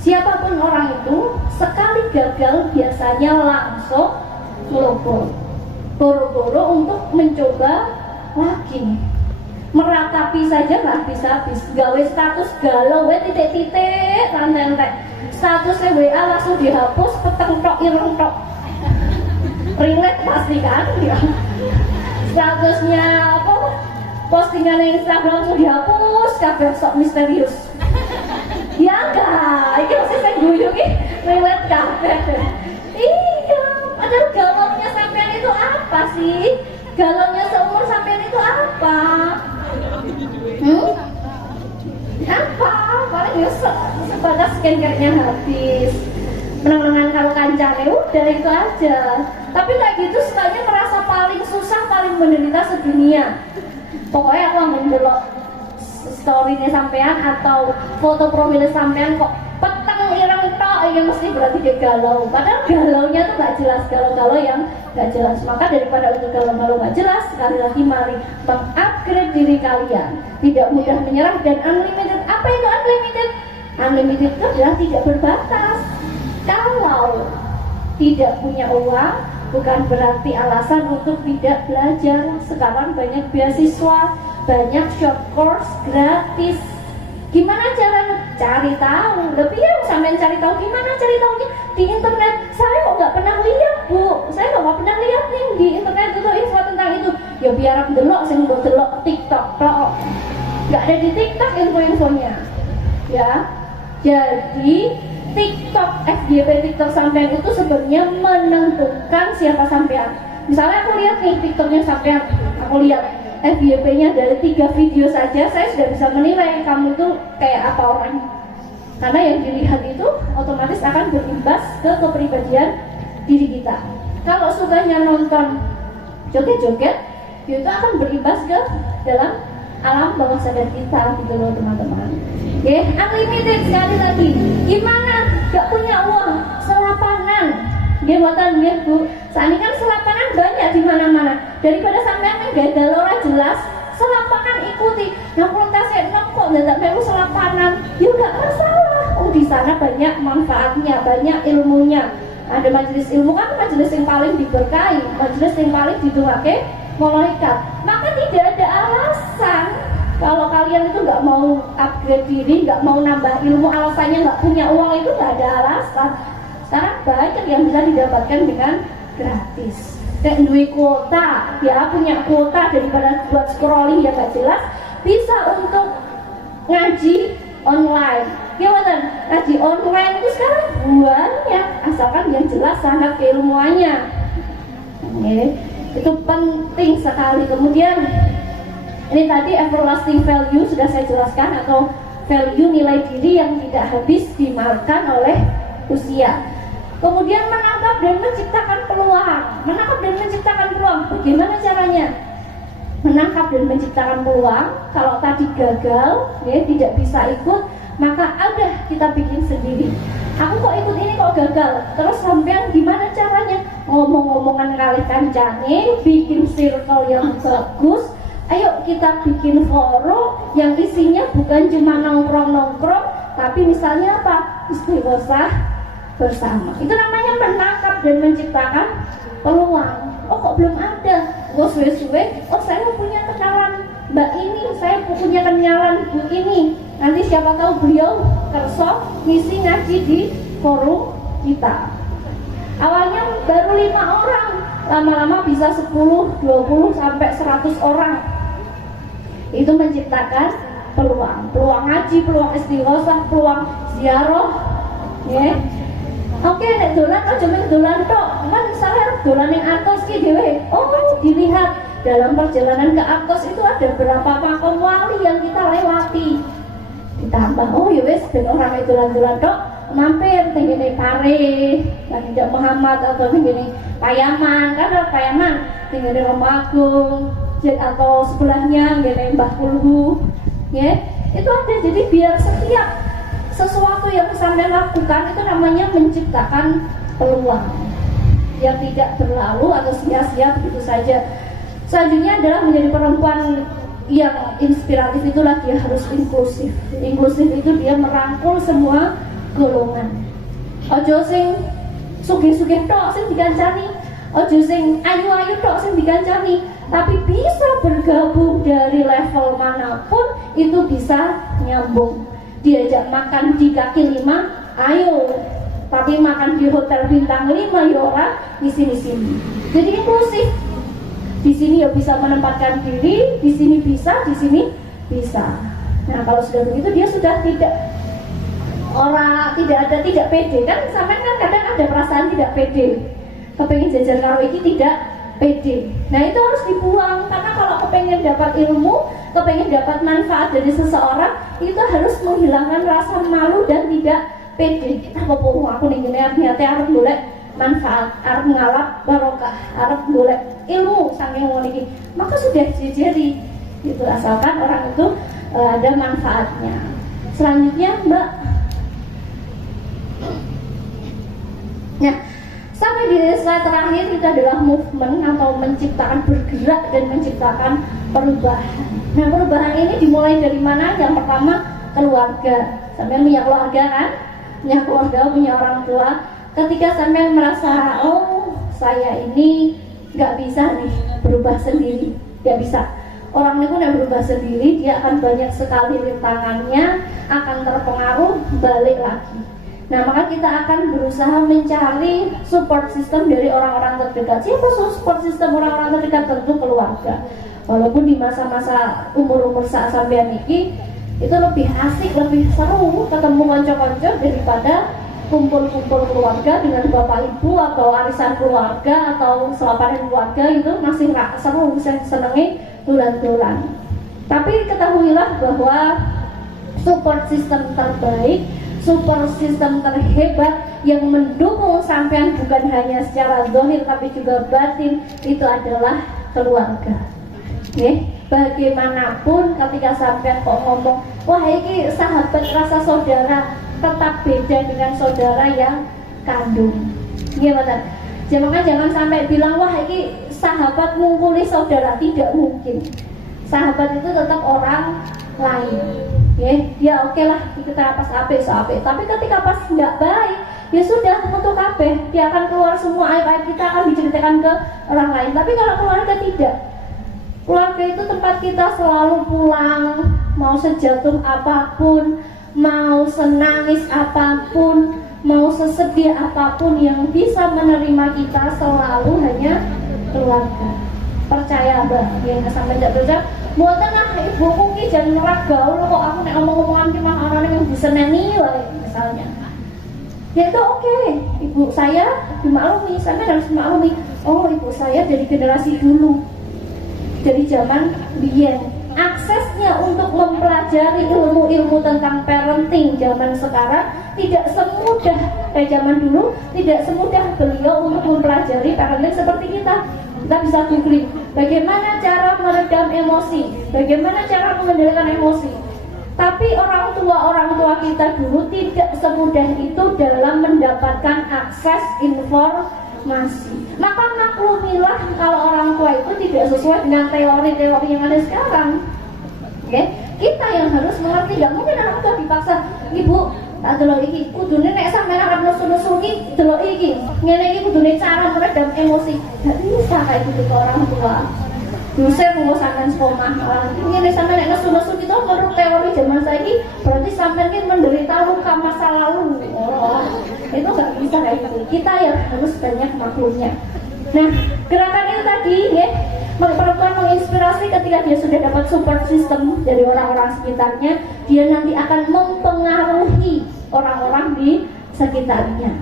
Siapapun orang itu sekali gagal biasanya langsung ngeluh. Boro-boro untuk mencoba lagi. Meratapi saja nggak habis-habis, gawe status galau, titik-titik, santai-santai. Statusnya WA langsung dihapus, peteng tok, ireng tok. Relate pasti kan? Ya. Statusnya apa? Postingan Instagram langsung dihapus, kabeh sok misterius. Ya enggak, ini masih saya guyuki, relate kabeh. Iya, padahal galaunya sampean itu apa sih? Galaunya seumur sampean itu apa? Apa? Paling ya sebatas skincare-nya habis, menang-menangan kalau kancane, udah itu aja. Tapi kayak gitu sukanya merasa paling susah, paling menderita sedunia. Pokoknya aku nggak ngelok story-nya sampean atau foto profil sampean kok peteng ireng tok, ya mesti berarti dia galau. Padahal galaunya tuh nggak jelas, galau-galau yang nggak jelas. Maka daripada untuk galau-galau nggak jelas, sekali lagi mari mengupgrade diri kalian. Tidak mudah menyerah dan unlimited. Apa itu unlimited? Unlimited itu adalah tidak berbatas. Kalau tidak punya uang bukan berarti alasan untuk tidak belajar. Sekarang banyak beasiswa, banyak short course gratis. Gimana cara cari tahu? Lebih ya sampai cari tahu, gimana cari tahunya di internet. Saya kok nggak pernah lihat bu, saya kok nggak pernah lihat nih di internet itu info tentang itu. Ya biar aku delok, saya mau delok TikTok, kok nggak ada di TikTok info-infonya. Ya, jadi TikTok, FYP TikTok sampean itu sebenarnya menentukan siapa sampean. Misalnya aku lihat nih TikToknya sampean, aku lihat FYP-nya dari 3 video saja, saya sudah bisa menilai kamu tuh kayak apa orangnya. Karena yang dilihat itu otomatis akan berimbas ke kepribadian diri kita. Kalau sukanya nonton joget-joget, itu akan berimbas ke dalam alam bawah sadar kita, gitu loh teman-teman. Oke, unlimited sekali lagi. Gimana? Gak punya uang, selapanan. Buatan ya bu. Saat ini kan selapanan banyak di mana-mana. Daripada sampean gagal ora jelas, selapanan ikuti. Yang kontasnya kok nggak mau selapanan, ya nggak masalah. Oh di sana banyak manfaatnya, banyak ilmunya. Ada majelis ilmu kan majelis yang paling diberkahi, majelis yang paling didoakan malaikat. Maka tidak ada alasan kalau kalian itu nggak mau upgrade diri, nggak mau nambah ilmu, alasannya nggak punya uang, itu nggak ada alasan. Sekarang banyak yang bisa didapatkan dengan gratis. Kayak duit kuota, ya punya kuota daripada buat scrolling yang nggak jelas, bisa untuk ngaji online. Ya betul, ngaji online itu sekarang banyak, asalkan yang jelas sangat keilmuannya. Oke. Itu penting sekali. Kemudian ini tadi everlasting value sudah saya jelaskan, atau value nilai diri yang tidak habis dimakan oleh usia. Kemudian menangkap dan menciptakan peluang. Menangkap dan menciptakan peluang, bagaimana caranya? Menangkap dan menciptakan peluang. Kalau tadi gagal, ya, tidak bisa ikut, maka udah kita bikin sendiri. Aku kok ikut ini kok gagal. Terus sampean gimana caranya? Ngomong-ngomongan kali kancane, bikin circle yang bagus. Ayo kita bikin forum yang isinya bukan cuma nongkrong-nongkrong, tapi misalnya apa? Istighosah bersama. Itu namanya menangkap dan menciptakan peluang. Oh kok belum ada? Oh suwe-suwe, oh saya punya kenalan Mbak ini, saya punya kenalan Bu ini. Nanti siapa tahu beliau kerso ngisi ngaji di forum kita. Awalnya baru 5 orang, lama-lama bisa 10, 20 sampai 100 orang. Itu menciptakan peluang, peluang ngaji, peluang istighosah, peluang ziarah, ya. Oke, nek dolan aja mek dolan tok. Kan misalnya dolan ning Atos ki dhewe. Oh, dilihat dalam perjalanan ke Atos itu ada berapa makam wali yang kita lewati. Ditambah, oh ya wis ben ora mek dolan-dolan tok, mampir teng ngene Pare, Tidak Muhammad atau teng ngene Payaman, kan ada Payaman, teng ngene Romagung, atau sebelahnya ngene Mbah Kulhu. Ya, itu ada. Jadi biar setiap sesuatu yang sampai lakukan itu namanya menciptakan peluang yang tidak berlalu atau sia-sia begitu saja. Selanjutnya adalah menjadi perempuan yang inspiratif. Itulah dia harus inklusif. Inklusif itu dia merangkul semua golongan. Ojo sing sugih-sugih tok sing dikancani, ojo sing ayu-ayu tok sing dikancani, tapi bisa bergabung dari level manapun, itu bisa nyambung. Diajak makan di kaki 5, ayo. Tapi makan di hotel bintang 5 ya ora di sini-sini. Jadi inklusif. Di sini ya bisa menempatkan diri, di sini bisa, di sini bisa. Nah, kalau sudah begitu dia sudah tidak pede kan. Sampai kan kadang ada perasaan tidak pede. Kepengen jajan karo iki tidak pede. Nah, itu harus dibuang, karena kalau kepengen dapat ilmu, kepengen dapat manfaat dari seseorang, itu harus menghilangkan rasa malu dan tidak pede. Apa aku ning ngene niate arep golek manfaat, arep ngalap barokah, arep golek ilmu saking ngono iki, maka sudah jejeri gitu, asalkan orang itu ada manfaatnya. Selanjutnya Mbak, nah sampai di slide terakhir itu adalah movement atau menciptakan, bergerak dan menciptakan perubahan. Nah, perubahan ini dimulai dari mana? Yang pertama, keluarga. Sampai punya keluarga kan? Punya keluarga, punya orang tua. Ketika sampai merasa, oh saya ini nggak bisa nih berubah sendiri, nggak bisa. Orang itu yang berubah sendiri, dia akan banyak sekali rintangannya, akan terpengaruh, balik lagi. Nah, maka kita akan berusaha mencari support system dari orang-orang terdekat. Siapa support system orang-orang terdekat? Tentu keluarga. Walaupun di masa-masa umur-umur saat sampean iki itu lebih asik, lebih seru ketemu konco-konco daripada kumpul-kumpul keluarga dengan bapak ibu atau arisan keluarga atau selapanan keluarga. Itu masih seru, saya senengi tulan-tulan. Tapi ketahuilah bahwa support system terbaik, support system terhebat yang mendukung sampean bukan hanya secara zahir tapi juga batin, itu adalah keluarga. Bagaimanapun ketika sampean kok ngomong, wah ini sahabat rasa saudara, tetap beda dengan saudara yang kandung. Gimana? Jangan sampai bilang, wah ini sahabat ngumpuli saudara. Tidak mungkin. Sahabat itu tetap orang lain. Ya oke lah, kita pas apik. Tapi ketika pas nggak baik, ya sudah, untuk kabeh. Dia akan keluar semua aib-aib kita, akan diceritakan ke orang lain. Tapi kalau keluarga tidak. Keluarga itu tempat kita selalu pulang, mau sejatuh apapun, mau senangis apapun, mau sesedih apapun, yang bisa menerima kita selalu hanya keluarga. Percaya Mbak, yang sampai tidak percaya, buatan ibuku ki jangan nyerak gaul kok, aku nek ngomong-ngomongan ki mah orang yang diseneni wae misalnya. Ya itu oke, ibu saya dimaklumi, saya harus maklumi. Oh, ibu saya dari generasi dulu, dari zaman biyen, aksesnya untuk mempelajari ilmu-ilmu tentang parenting zaman sekarang tidak semudah kayak zaman dulu, tidak semudah beliau untuk mempelajari parenting seperti kita. Kita bisa googling bagaimana cara meredam emosi, bagaimana cara mengendalikan emosi. Tapi orang tua kita dulu tidak semudah itu dalam mendapatkan akses informasi. Maka maklumilah kalau orang tua itu tidak sesuai dengan teori-teori yang ada sekarang. Oke? Kita yang harus mengerti. Gak mungkin orang tua dipaksa, ibu tak delok iki, kudune nek sampeyan arep nesu-nesu iki delok iki. Ngene iki kudune cara meredam emosi. Gak bisa kayak gitu ke orang tua. Dosen mau sampean sekolah malah ngene sampeyan nek nesu-nesu gitu menurut teori zaman saiki berarti sampeyan ini menderita luka masa lalu. Oh, itu gak bisa kayak gitu. Kita yang harus banyak maklumnya. Nah, gerakan itu tadi ya, perempuan menginspirasi ketika dia sudah dapat support system dari orang-orang sekitarnya, dia nanti akan mempengaruhi orang-orang di sekitarnya.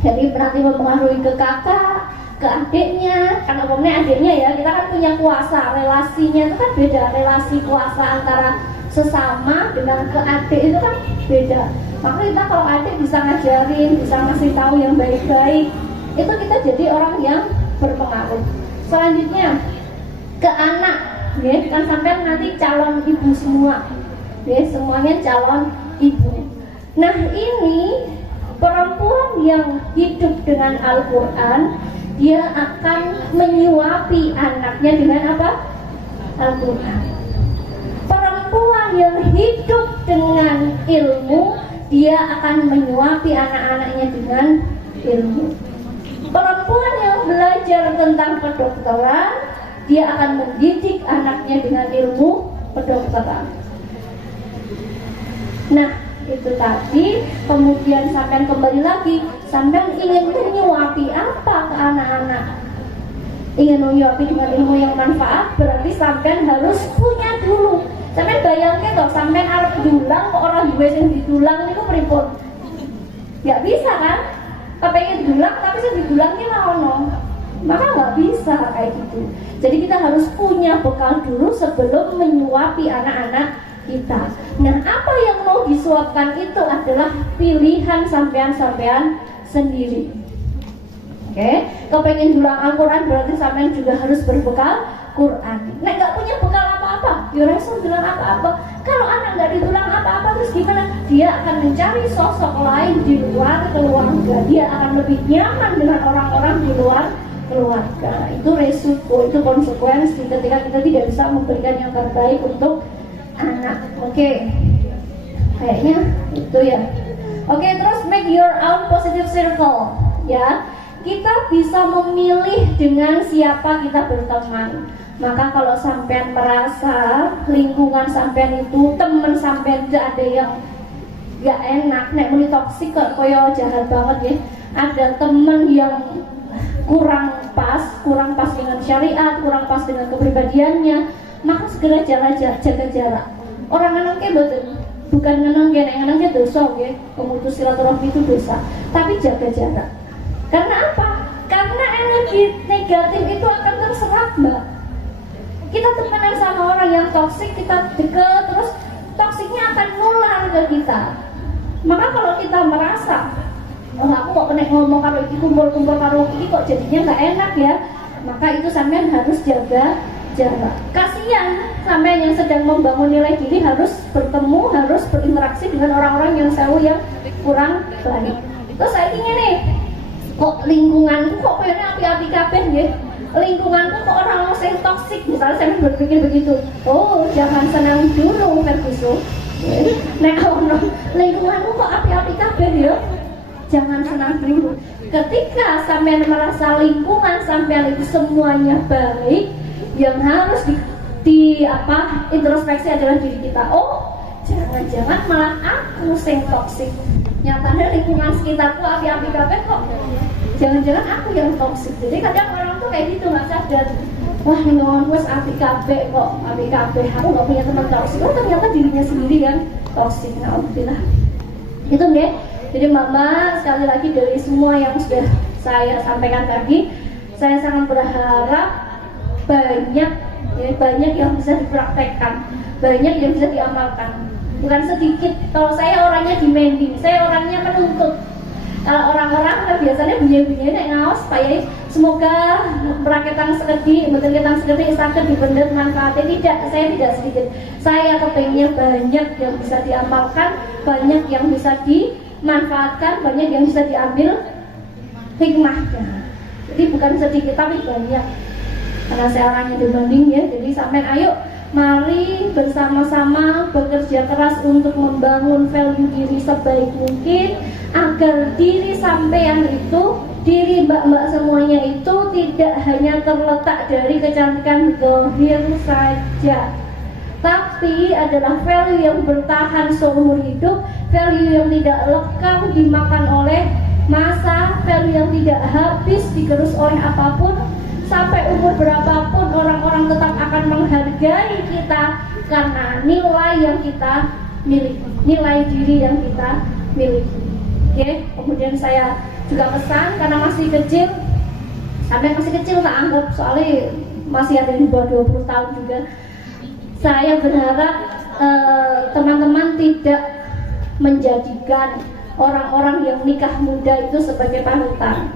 Jadi nanti mempengaruhi ke kakak, ke adiknya, karena umumnya adiknya ya, kita kan punya kuasa, relasinya itu kan beda, relasi kuasa antara sesama dengan ke adik itu kan beda. Maka kita kalau adik bisa ngajarin, bisa ngasih tahu yang baik-baik, itu kita jadi orang yang berpengaruh. Selanjutnya ke anak, ya kan sampai nanti calon ibu semua, ya semuanya calon ibu. Nah ini perempuan yang hidup dengan Al-Quran, dia akan menyuapi anaknya dengan apa? Al-Quran. Perempuan yang hidup dengan ilmu, dia akan menyuapi anak-anaknya dengan ilmu. Perempuan yang belajar tentang kedokteran, dia akan mendidik anaknya dengan ilmu kedokteran. Nah, itu tadi. Kemudian sampean kembali lagi, sampean ingin menyuapi apa ke anak-anak? Ingin menyuapi dengan ilmu yang manfaat, berarti sampean harus punya dulu. Sampean bayangke toh, sampean arep dulang kok orang duwe sing didulang niku pripun? Gak bisa kan? Kepengen dulang tapi sing didulangnya ora ono. Maka nggak bisa kayak gitu. Jadi kita harus punya bekal dulu sebelum menyuapi anak-anak kita. Nah, apa yang mau disuapkan itu adalah pilihan sampean-sampean sendiri. Oke, kepengen dulang Al-Quran berarti sampean juga harus berbekal Quran. Nek nggak punya bekal apa-apa, ya rasul dulang apa-apa. Kalau anak nggak ditulang apa-apa, terus gimana? Dia akan mencari sosok lain di luar keluarga. Dia akan lebih nyaman dengan orang-orang di luar keluarga. Itu resiko, itu konsekuensi ketika kita tidak bisa memberikan yang terbaik untuk anak. Oke, kayaknya itu ya. Oke, terus make your own positive circle. Ya, kita bisa memilih dengan siapa kita berteman. Maka kalau sampean merasa lingkungan sampean itu, teman sampean itu ada yang gak enak, nek muni toksik kok koyo jahat banget ya. Ada teman yang kurang pas dengan syariat, kurang pas dengan kepribadiannya, maka segera jaga jarak. Orang ngenengke bukan ngenengke, nek ngenengke dosa nggih, pemutus silaturahmi itu dosa. Tapi jaga jarak. Karena apa? Karena energi negatif itu akan terserap, Mbak. Kita temenan sama orang yang toksik, kita deket, terus toksiknya akan nular ke kita. Maka kalau kita merasa, oh aku kok kena ngomong kalau ini kumpul-kumpul karo ini kok jadinya nggak enak ya, maka itu sampean harus jaga jarak. Kasihan sampean yang sedang membangun nilai diri harus bertemu, harus berinteraksi dengan orang-orang yang yang kurang baik. Terus saya ingin nih, kok lingkunganku kok kayaknya api-api kabeh nggih. Lingkunganku kok orang yang toksik, misalnya saya berpikir begitu. Oh, jangan senang dulu Ferguson. Nek ono lingkunganku kok api-api kabeh ya. Jangan senang dulu. Ketika sampean merasa lingkungan sampean itu semuanya baik, yang harus introspeksi adalah diri kita. Oh, jangan-jangan malah aku sing toksik. Nyatanya lingkungan sekitarku api-api kabeh kok. Jangan-jangan aku yang toksik. Jadi kadang orang tuh kayak gitu nggak sadar. Wah, lingkungan gue api kabeh kok, api kabeh. Aku nggak punya teman toksik. Oh, ternyata dirinya sendiri yang toksik. Alhamdulillah. Itu nggih. Jadi mama, sekali lagi dari semua yang sudah saya sampaikan tadi, saya sangat berharap banyak yang bisa dipraktekkan, banyak yang bisa diamalkan, bukan sedikit. Kalau saya orangnya demanding, saya orangnya menuntut. Kalau orang-orang kan biasanya bunyi-bunyi nek ngaos supaya semoga meraketang sekedhi, mboten ketang sekedhi saged dipendet manfaatnya. Tidak, saya tidak sedikit. Saya kepengen banyak yang bisa diamalkan, banyak yang bisa dimanfaatkan, banyak yang bisa diambil hikmahnya. Jadi bukan sedikit tapi banyak. Karena saya orangnya demanding ya, jadi sampai ayo mari bersama-sama bekerja keras untuk membangun value diri sebaik mungkin agar diri sampean itu, diri mbak-mbak semuanya itu tidak hanya terletak dari kecantikan zahir saja, tapi adalah value yang bertahan seumur hidup, value yang tidak lekang dimakan oleh masa, value yang tidak habis digerus oleh apapun. Sampai umur berapapun orang-orang tetap akan menghargai kita karena nilai yang kita miliki, nilai diri yang kita miliki. Oke, kemudian saya juga pesan karena masih kecil, sampai masih kecil tak anggap, soalnya masih ada di bawah 20 tahun juga. Saya berharap teman-teman tidak menjadikan orang-orang yang nikah muda itu sebagai panutan.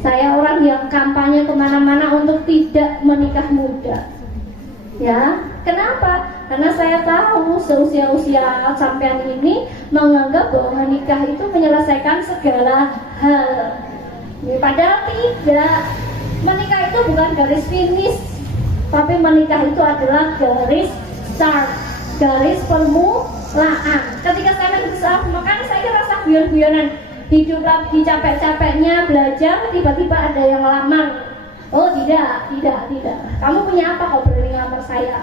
Saya orang yang kampanye kemana-mana untuk tidak menikah muda. Ya, kenapa? Karena saya tahu seusia-usia sampean ini menganggap bahwa menikah itu menyelesaikan segala hal. Padahal tidak. Menikah itu bukan garis finish, tapi menikah itu adalah garis start, garis permulaan. Ketika saya besar, makanya saya rasa guyon-guyonan. Hidup lagi capek-capeknya belajar, tiba-tiba ada yang lamar. Oh tidak. Kamu punya apa kau berani ngelamar saya?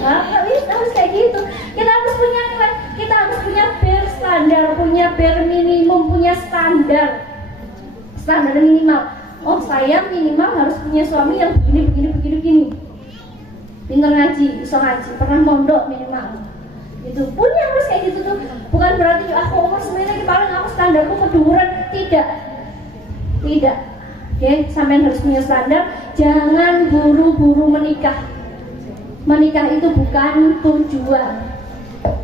Harus kayak gitu. Kita harus punya nilai, kita harus punya bare standar, punya bare minimum, punya standar minimal. Oh saya minimal harus punya suami yang begini. Pintar ngaji, bisa ngaji, pernah mondok minimal. Itu punya harus kayak gitu tuh. Bukan berarti aku umur segini paling aku standarku keduren, tidak. Oke, sampean harus punya standar. Jangan buru-buru menikah. Menikah itu bukan tujuan.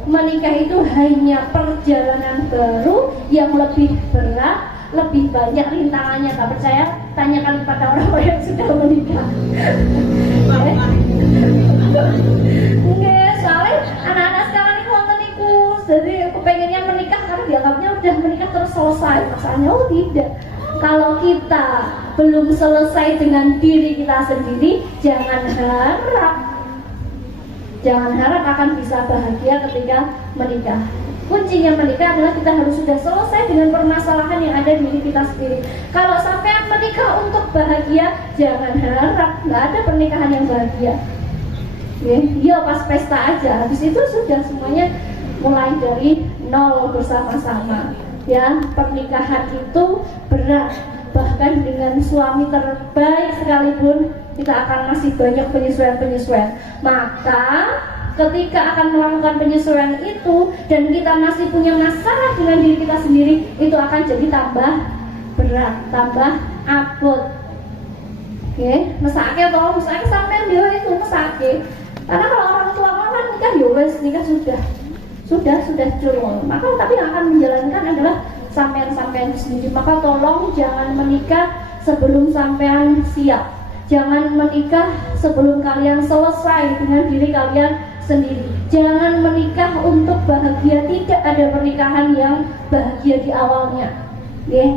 Menikah itu hanya perjalanan baru yang lebih berat, lebih banyak rintangannya. Tak percaya? Tanyakan kepada orang-orang yang sudah menikah. Enggak, soalnya anak-anak sekarang ini wonten niku. Jadi aku pengennya menikah karena dianggapnya udah menikah terus selesai. Masalahnya oh tidak. Kalau kita belum selesai dengan diri kita sendiri, jangan harap akan bisa bahagia ketika menikah. Kuncinya menikah adalah kita harus sudah selesai dengan permasalahan yang ada di diri kita sendiri. Kalau sampai menikah untuk bahagia, jangan harap, nggak ada pernikahan yang bahagia. Ya pas pesta aja, habis itu sudah semuanya mulai dari nol bersama-sama. Ya, pernikahan itu berat, bahkan dengan suami terbaik sekalipun kita akan masih banyak penyesuaian. Maka ketika akan melakukan penyesuaian itu dan kita masih punya masalah dengan diri kita sendiri, itu akan jadi tambah berat, tambah abot. Oke, mesake sampai dia itu mesake. Karena kalau orang tua kan nikah ya wes, nikah sudah curang. Maka tapi yang akan menjalankan adalah sampean sendiri. Maka tolong jangan menikah sebelum sampean siap. Jangan menikah sebelum kalian selesai dengan diri kalian sendiri. Jangan menikah untuk bahagia. Tidak ada pernikahan yang bahagia di awalnya.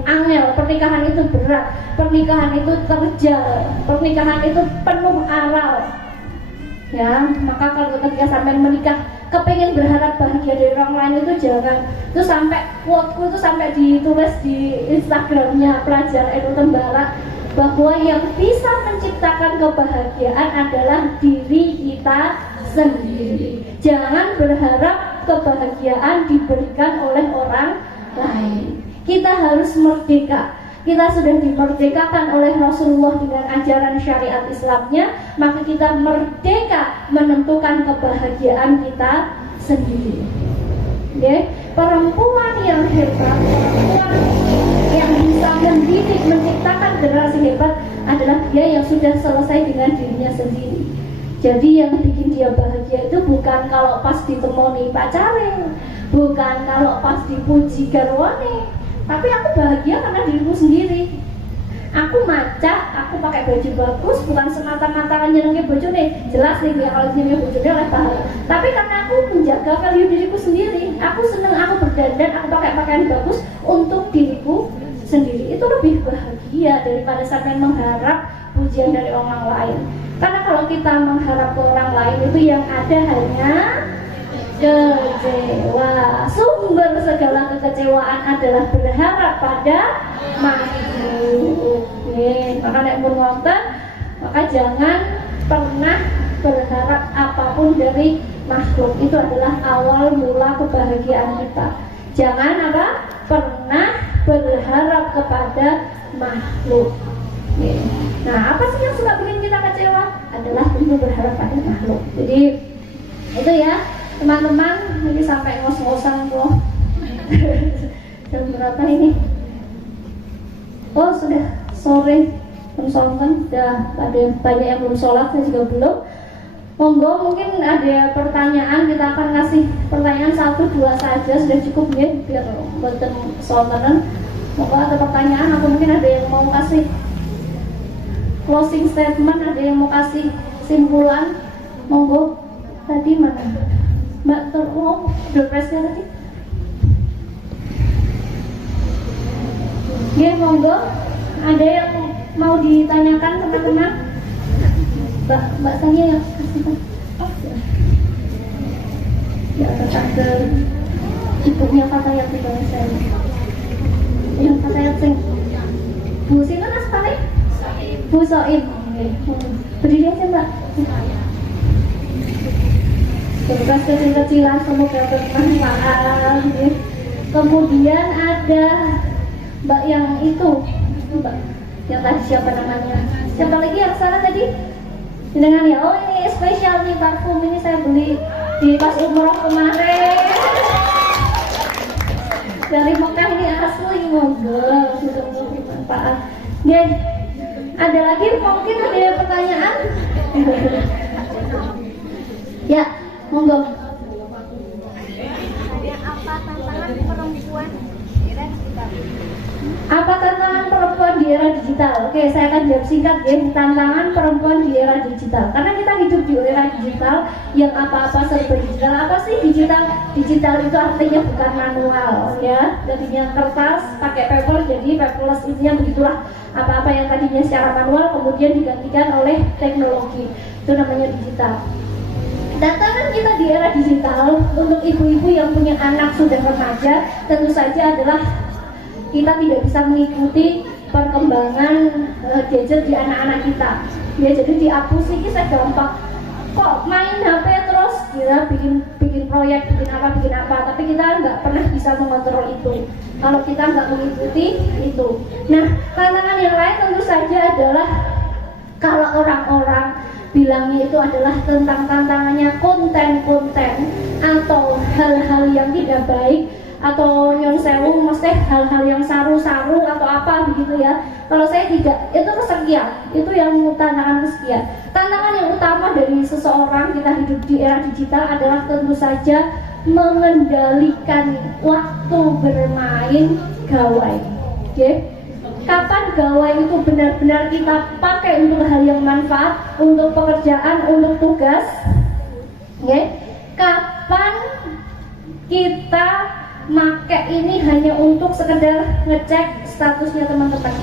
Angel, pernikahan itu berat, pernikahan itu terjal, pernikahan itu penuh aral. Ya, maka kalau ketika sampai menikah kepengen berharap bahagia dari orang lain itu jangan. Itu sampai quoteku itu sampai ditulis di Instagramnya pelajar Edu Tembara bahwa yang bisa menciptakan kebahagiaan adalah diri kita sendiri. Jangan berharap kebahagiaan diberikan oleh orang lain. Kita harus merdeka. Kita sudah dimerdekakan oleh Rasulullah dengan ajaran syariat Islamnya, maka kita merdeka menentukan kebahagiaan kita sendiri. perempuan yang hebat, perempuan yang bisa mendidik, menciptakan generasi hebat adalah dia yang sudah selesai dengan dirinya sendiri. Jadi yang bikin dia bahagia itu bukan kalau pas ditemoni pacare, bukan kalau pas dipuji garwane, tapi aku bahagia karena diriku sendiri. Aku maca, aku pakai baju bagus, bukan semata-mata nyenengin bojone. Jelas nih ya kalau nyenengin bojone oleh pahala. Tapi karena aku menjaga value diriku sendiri, aku seneng, aku berdandan, aku pakai pakaian bagus untuk diriku sendiri. Itu lebih bahagia daripada sampai mengharap pujian dari orang lain. Karena kalau kita mengharap ke orang lain itu yang ada hanya kecewa. Sumber segala kekecewaan adalah berharap pada makhluk. Maka nek pun wonten, maka jangan pernah berharap apapun dari makhluk. Itu adalah awal mula kebahagiaan kita. Jangan pernah berharap kepada makhluk. Nah, apa sih yang suka bikin kita kecewa? Adalah tentu berharap pada makhluk. Jadi itu ya teman-teman, ini sampai ngos-ngosan loh. Jam berapa ini? Oh sudah sore, belum sholat kan? Sudah ada banyak yang belum sholat, saya juga belum. Monggo mungkin ada pertanyaan, kita akan kasih pertanyaan 1-2 saja, sudah cukup ya biar buatan sholatan. Monggo ada pertanyaan atau mungkin ada yang mau kasih closing statement, ada yang mau kasih simpulan. Monggo. Tadi mana Mbak Terung doorpressnya tadi? Ya monggo. Ada yang mau ditanyakan teman-teman? Mbak saya yang kasih. Ya ada ibunya Fatayat di bawah saya. Yang Fatayat sing Bu Sina Aspare? Bu Soim. Berdiri aja Mbak. Berkas kecil-kecilan semoga bermanfaat. Kemudian ada Mbak yang itu, Mbak yang tadi siapa namanya? Siapa lagi yang sana tadi? Dengan ya, oh ini spesial nih parfum, ini saya beli di pas umroh kemarin dari Mekah, ini asli, monggo sudah bermanfaat. Dan ada lagi mungkin ada pertanyaan? Ya, monggo. Apa tantangan perempuan di era digital? Oke, saya akan jawab singkat ya. Tantangan perempuan di era digital. Karena kita hidup di era digital yang apa-apa serba digital. Apa sih digital? Digital itu artinya bukan manual ya. Jadinya kertas pakai paper, jadi paperless, intinya begitulah. Apa-apa yang tadinya secara manual kemudian digantikan oleh teknologi. Itu namanya digital. Tantangan kita di era digital untuk ibu-ibu yang punya anak sudah remaja tentu saja adalah kita tidak bisa mengikuti perkembangan gadget di anak-anak kita. Ya, jadi dihapus ini saya gampang. Kok main HP terus kita bikin proyek, bikin apa, tapi kita nggak pernah bisa mengontrol itu. Kalau kita nggak mengikuti itu. Nah, tantangan yang lain tentu saja adalah kalau orang-orang bilangnya itu adalah tentang tantangannya konten-konten atau hal-hal yang tidak baik, atau nyon sewu mesti hal-hal yang saru-saru atau apa begitu ya. Kalau saya tidak, itu kesekian, itu yang tantangan kesekian. Tantangan yang utama dari seseorang kita hidup di era digital adalah tentu saja mengendalikan waktu bermain gawai. Okay? Kapan gawai itu benar-benar kita pakai untuk hal yang manfaat, untuk pekerjaan, untuk tugas. Okay? Kapan kita make ini hanya untuk sekedar ngecek statusnya teman-teman.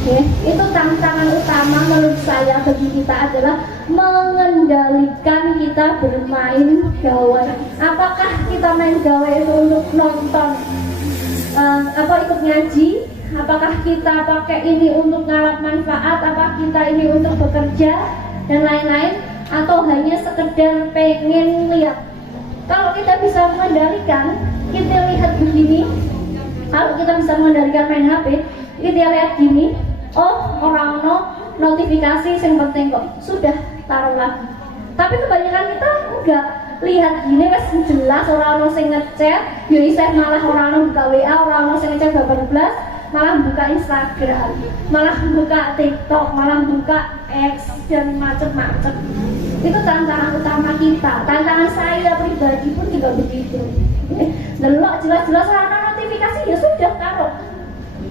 Okay. Itu tantangan utama menurut saya bagi kita adalah mengendalikan kita bermain gawai. Apakah kita main gawai itu untuk nonton, ikut ngaji? Apakah kita pakai ini untuk ngalap manfaat? Apakah kita ini untuk bekerja dan lain-lain? Atau hanya sekedar pengen lihat? Kalau kita bisa mengendalikan, kita lihat begini. Kalau kita bisa mengendalikan main HP, kita lihat gini. Oh, orang notifikasi yang penting kok. Sudah taruh lagi. Tapi kebanyakan kita enggak. lihat gini wes jelas orang sing ngechat, yo isih malah orang buka WA, orang sing ngechat bablas, malah buka Instagram, malah buka TikTok, malah buka X dan macam-macam. Itu tantangan utama kita. Tantangan saya pribadi pun juga begitu. Delok jelas-jelas ada notifikasi ya sudah taruh.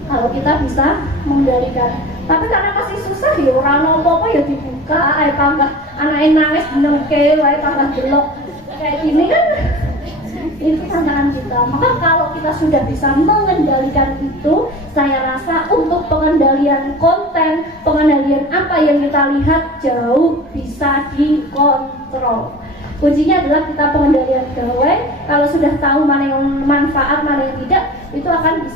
Kalau kita bisa mengendalikan. Tapi karena masih susah ya orang apa-apa ya dibuka, tambah anaknya nangis benengke, tambah delok kayak gini kan. Itu tantangan kita. Maka kalau kita sudah bisa mengendalikan itu, saya rasa untuk pengendalian konten, pengendalian apa yang kita lihat jauh bisa dikontrol. Kuncinya adalah kita pengendalian gawai. Kalau sudah tahu mana yang manfaat, mana yang tidak, itu akan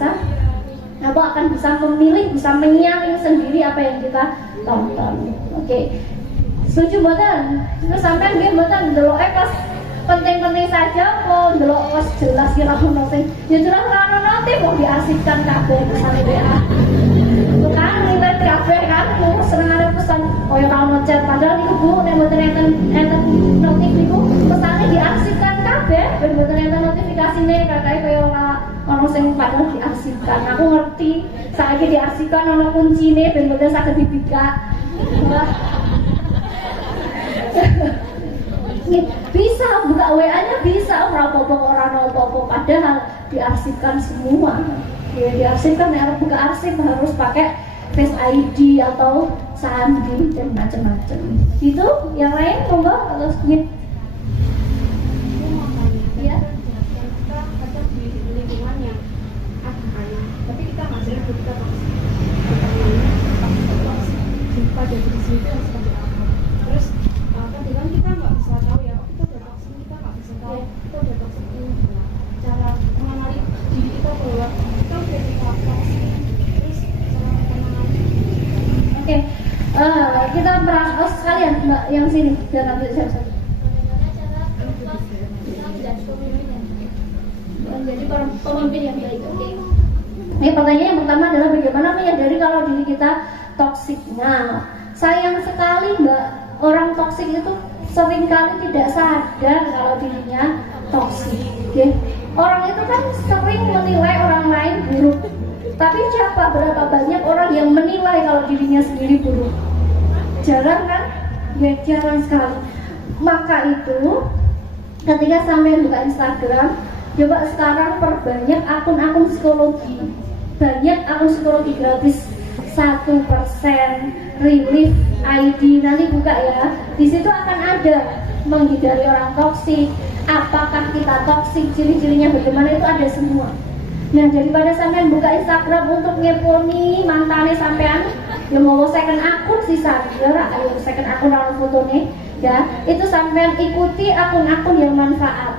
bisa memilih, bisa menyaring sendiri apa yang kita tonton. Oke. Setuju mboten? Terus sampean nggih mboten delok pas penting-penting saja kok delok wis jelas ya ono sing ya jelas ora ono notif kok diarsipkan kabeh pesan WA. Bukan nilai kabeh kan senengane pesan koyo ora ono chat padahal niku Bu nek mboten enten notif niku pesane diarsipkan kabeh ben mboten enten notifikasine kakae koyo ora ono sing padahal diarsipkan. Aku ngerti saiki diarsipkan ono kuncine ben mboten saged dibikak. Bisa buka WA-nya bisa orang apa-apa padahal diarsipkan semua. Ya, diarsipkan harus buka arsip harus pakai Face ID atau sandi dan macam-macam. Itu yang lain monggo atau sedikit. Ya. Kita kadang di lingkungan yang tapi kita masih kita jumpa dari sini itu seperti apa. Terus kadang kita nggak bisa tahu ya, kita udah toksik, kita nggak bisa tahu kita udah toksik ini cara mengenali diri kita bahwa kita udah toksik. Terus cara mengenali. Oke, kita merangkul sekalian Mbak yang sini biar nanti saya bisa. Menjadi pemimpin yang baik. Oke. Ini pertanyaan yang pertama adalah bagaimana menyadari kalau diri kita toksik. Nah, sayang sekali Mbak, orang toksik itu seringkali tidak sadar kalau dirinya toksik. Okay? Orang itu kan sering menilai orang lain buruk. Tapi berapa banyak orang yang menilai kalau dirinya sendiri buruk? Jarang kan? Ya jarang sekali. Maka itu ketika sampai buka Instagram, coba sekarang perbanyak akun-akun psikologi. Banyak akun psikologi gratis 1% relief ID nanti buka ya. Di situ akan ada menghindari orang toksik. Apakah kita toksik? Ciri-cirinya bagaimana itu ada semua. Nah daripada sampean buka Instagram untuk ngeponi mantane sampean, ya mau second akun sih sadar, ayo second akun lawan fotonya, ya itu sampean ikuti akun-akun yang manfaat,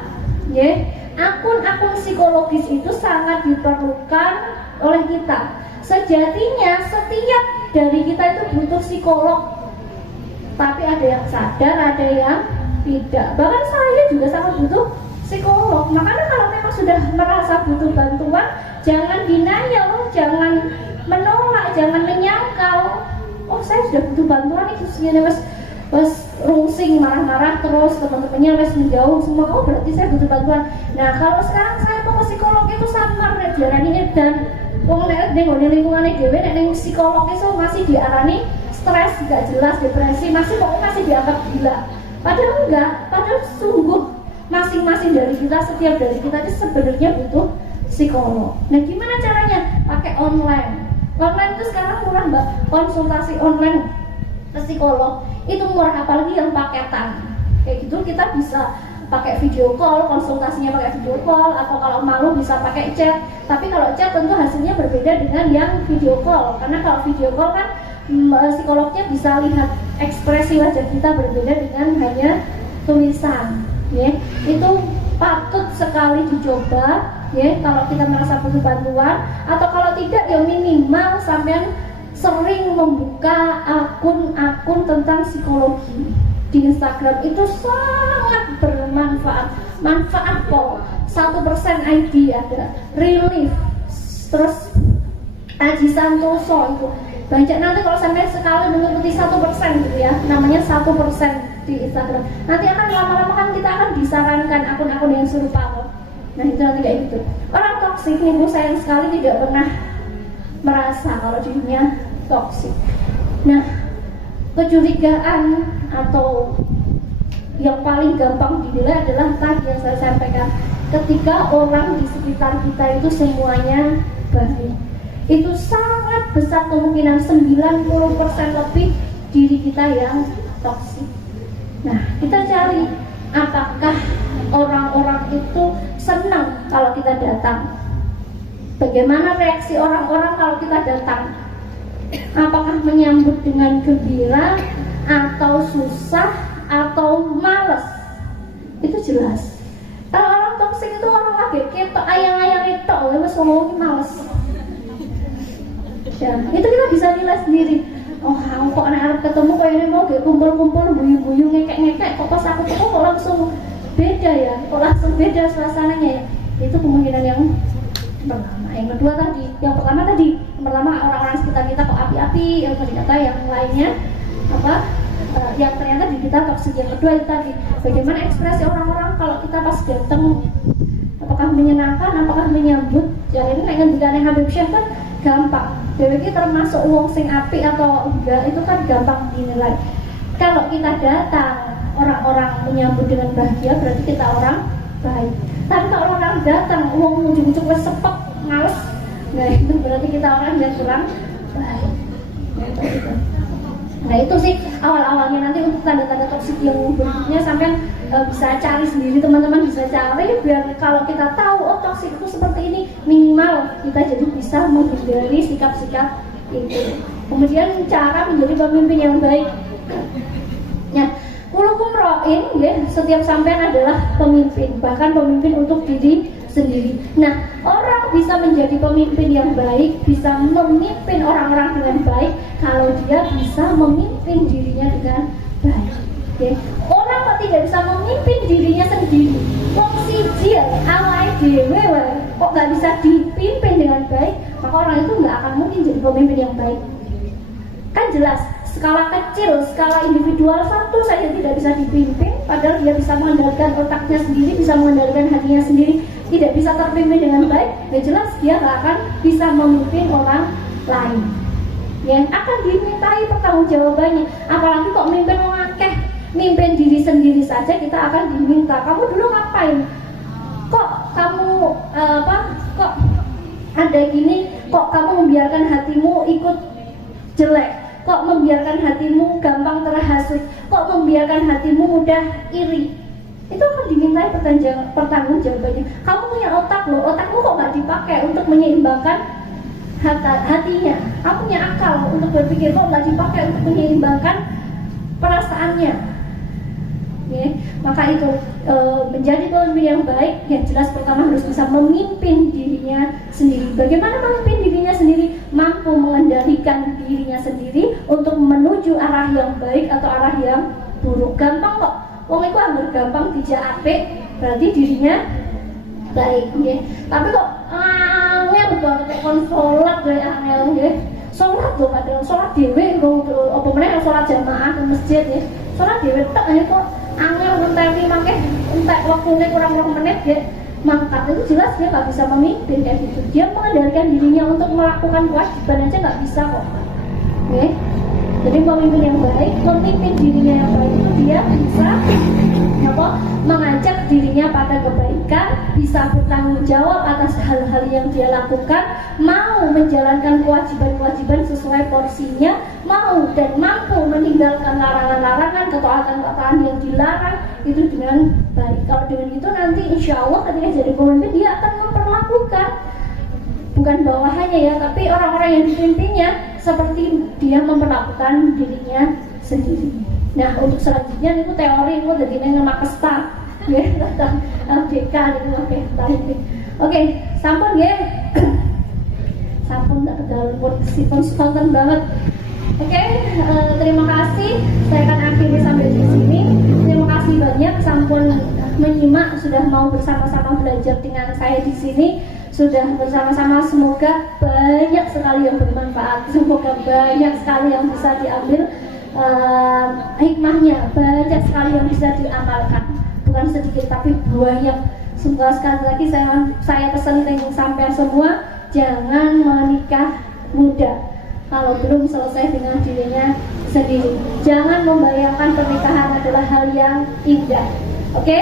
ya. Akun-akun psikologis itu sangat diperlukan oleh kita. Sejatinya setiap dari kita itu butuh psikolog, tapi ada yang sadar, ada yang tidak. Bahkan saya juga sangat butuh psikolog. Makanya kalau memang sudah merasa butuh bantuan, jangan denial, jangan menolak, jangan menyangkal. Oh saya sudah butuh bantuan nih, khususnya was rungsing, marah-marah terus, teman-temannya wes menjauh semua. Oh berarti saya butuh bantuan. Nah kalau sekarang saya mau ke psikolog itu samar diarani dan wong nek ning lingkungannya dhewe nek ning psikolog itu masih diarani stres, gak jelas, depresi, masih dianggap gila. Padahal enggak, padahal sungguh masing-masing dari kita, setiap dari kita itu sebenarnya butuh psikolog. Nah gimana caranya? Pakai online. Online itu sekarang murah Mbak, konsultasi online ke psikolog itu murah, apalagi yang paketan. Kayak gitu kita bisa pakai video call, konsultasinya pakai video call, atau kalau malu bisa pakai chat. Tapi kalau chat tentu hasilnya berbeda dengan yang video call, karena kalau video call kan psikolognya bisa lihat ekspresi wajah kita berbeda dengan hanya tulisan. Ya, itu patut sekali dicoba. Ya, kalau kita merasa butuh bantuan, atau kalau tidak ya minimal sampean sering membuka akun-akun tentang psikologi di Instagram. Itu sangat bermanfaat. Manfaat kok. 1% ID ada, relief, terus Aji Santoso Banyak nanti kalau sampai sekali mengikuti 1% gitu ya, namanya 1% di Instagram. Nanti akan lama-lama kan kita akan disarankan akun-akun yang serupa kok. Nah itu nanti kayak gitu. Orang toksik nih, Bu, sayang sekali tidak pernah merasa kalau dirinya toksik. Nah, kecurigaan atau yang paling gampang dinilai adalah tadi yang saya sampaikan, ketika orang di sekitar kita itu semuanya baik. Itu sangat besar kemungkinan 90% lebih diri kita yang toksik. Nah, kita cari apakah orang-orang itu senang kalau kita datang. Bagaimana reaksi orang-orang kalau kita datang? Apakah menyambut dengan gembira atau susah atau malas? Itu jelas. Kalau orang toksik itu orang lagi ketok ayang-ayang itu, wes ngomongin malas. Ya, itu kita bisa nilai sendiri. Oh, aku kok anak ketemu kayak ini mau kayak kumpul-kumpul, buyu-buyu, ngekek-ngekek, kok pas aku ketemu kok langsung beda ya, kok langsung beda suasananya ya. Itu kemungkinan yang pertama. Yang kedua tadi, yang pertama orang-orang sekitar kita kok api-api, yang ternyata yang lainnya yang ternyata di kita toksik. Yang kedua itu tadi, bagaimana ekspresi orang-orang kalau kita pas datang, apakah menyenangkan, apakah menyambut. Ya ini kayak ngendikannya Habib Syekh kan gampang. Jadi termasuk wong sing api atau enggak itu kan gampang dinilai. Kalau kita datang, orang-orang menyambut dengan bahagia, berarti kita orang baik. Tapi kalau orang datang, wong ujung-ujung wes sepek, males, nah itu berarti kita orang yang kurang baik. Nah itu sih awal-awalnya. Nanti untuk tanda-tanda toksik yang berikutnya sampai bisa cari sendiri, teman-teman bisa cari, biar kalau kita tahu oh toksik itu seperti ini, minimal kita jadi bisa menghindari sikap-sikap itu. Kemudian cara menjadi pemimpin yang baik. Nah, kulukum ro'in ya, setiap sampean adalah pemimpin, bahkan pemimpin untuk diri sendiri. Nah, orang bisa menjadi pemimpin yang baik, bisa memimpin orang-orang dengan baik kalau dia bisa memimpin dirinya dengan baik. Okay. Orang kok tidak bisa memimpin dirinya sendiri, wong siji awake dhewe kok nggak bisa dipimpin dengan baik, maka orang itu nggak akan mungkin jadi pemimpin yang baik. Kan jelas, skala kecil, skala individual satu saja tidak bisa dipimpin, padahal dia bisa mengendalikan otaknya sendiri, bisa mengendalikan hatinya sendiri, tidak bisa terpimpin dengan baik, ya jelas dia nggak akan bisa memimpin orang lain. Yang akan dimintai pertanggungjawabannya, apalagi kok mimpin orang akeh, mimpin diri sendiri saja kita akan diminta, kamu dulu ngapain? Kok kamu kok ada gini? Kok kamu membiarkan hatimu ikut jelek? Kok membiarkan hatimu gampang terhasut? Kok membiarkan hatimu mudah iri? Itu akan dimintai pertanggungjawabannya. Kamu punya otak loh, otakmu kok nggak dipakai untuk menyeimbangkan hatinya? Kamu punya akal untuk berpikir, kok nggak dipakai untuk menyeimbangkan perasaannya? Okay. Maka itu menjadi pemimpin yang baik, yang jelas pertama harus bisa memimpin dirinya sendiri. Bagaimana memimpin dirinya sendiri? Mampu mengendalikan dirinya sendiri untuk menuju arah yang baik atau arah yang buruk. Gampang kok, wong itu anggar gampang dijak apik, berarti dirinya baik. Okay. Tapi kok angel banget kon sholat wae angel nggih. Sholat lho padahal sholat dhewe apa meneh sholat jamaah ke masjid ya. Sholat dhewe tok kok angel ngenteni mangke entek waktune kurang menit ya mangkat. Itu jelas dia nggak bisa memimpin kayak gitu. Dia mengendalikan dirinya untuk melakukan kewajiban aja nggak bisa kok. Oke. Jadi pemimpin yang baik, memimpin dirinya yang baik itu dia bisa mengajak dirinya pada kebaikan, bisa bertanggung jawab atas hal-hal yang dia lakukan, mau menjalankan kewajiban-kewajiban sesuai porsinya, mau dan mampu meninggalkan larangan-larangan, ketaatan-ketaatan yang dilarang itu dengan baik. Kalau dengan itu nanti insya Allah ketika jadi pemimpin dia akan memperlakukan bukan bawahannya ya, tapi orang-orang yang dipimpinnya seperti dia memperlakukan dirinya sendiri. Nah untuk selanjutnya itu teori itu jadi nama kesta ya tentang LDK itu oke sampun ya sampun tak kedalam pun spontan banget. Oke, terima kasih. Saya akan akhiri sampai di sini. Terima kasih banyak sampun menyimak, sudah mau bersama-sama belajar dengan saya di sini. sudah bersama-sama. Semoga banyak sekali yang bermanfaat, semoga banyak sekali yang bisa diambil hikmahnya, banyak sekali yang bisa diamalkan, bukan sedikit tapi banyak. Semoga sekali lagi saya pesan sampai semua, jangan menikah muda kalau belum selesai dengan dirinya sendiri. Jangan membayangkan pernikahan adalah hal yang indah. Oke?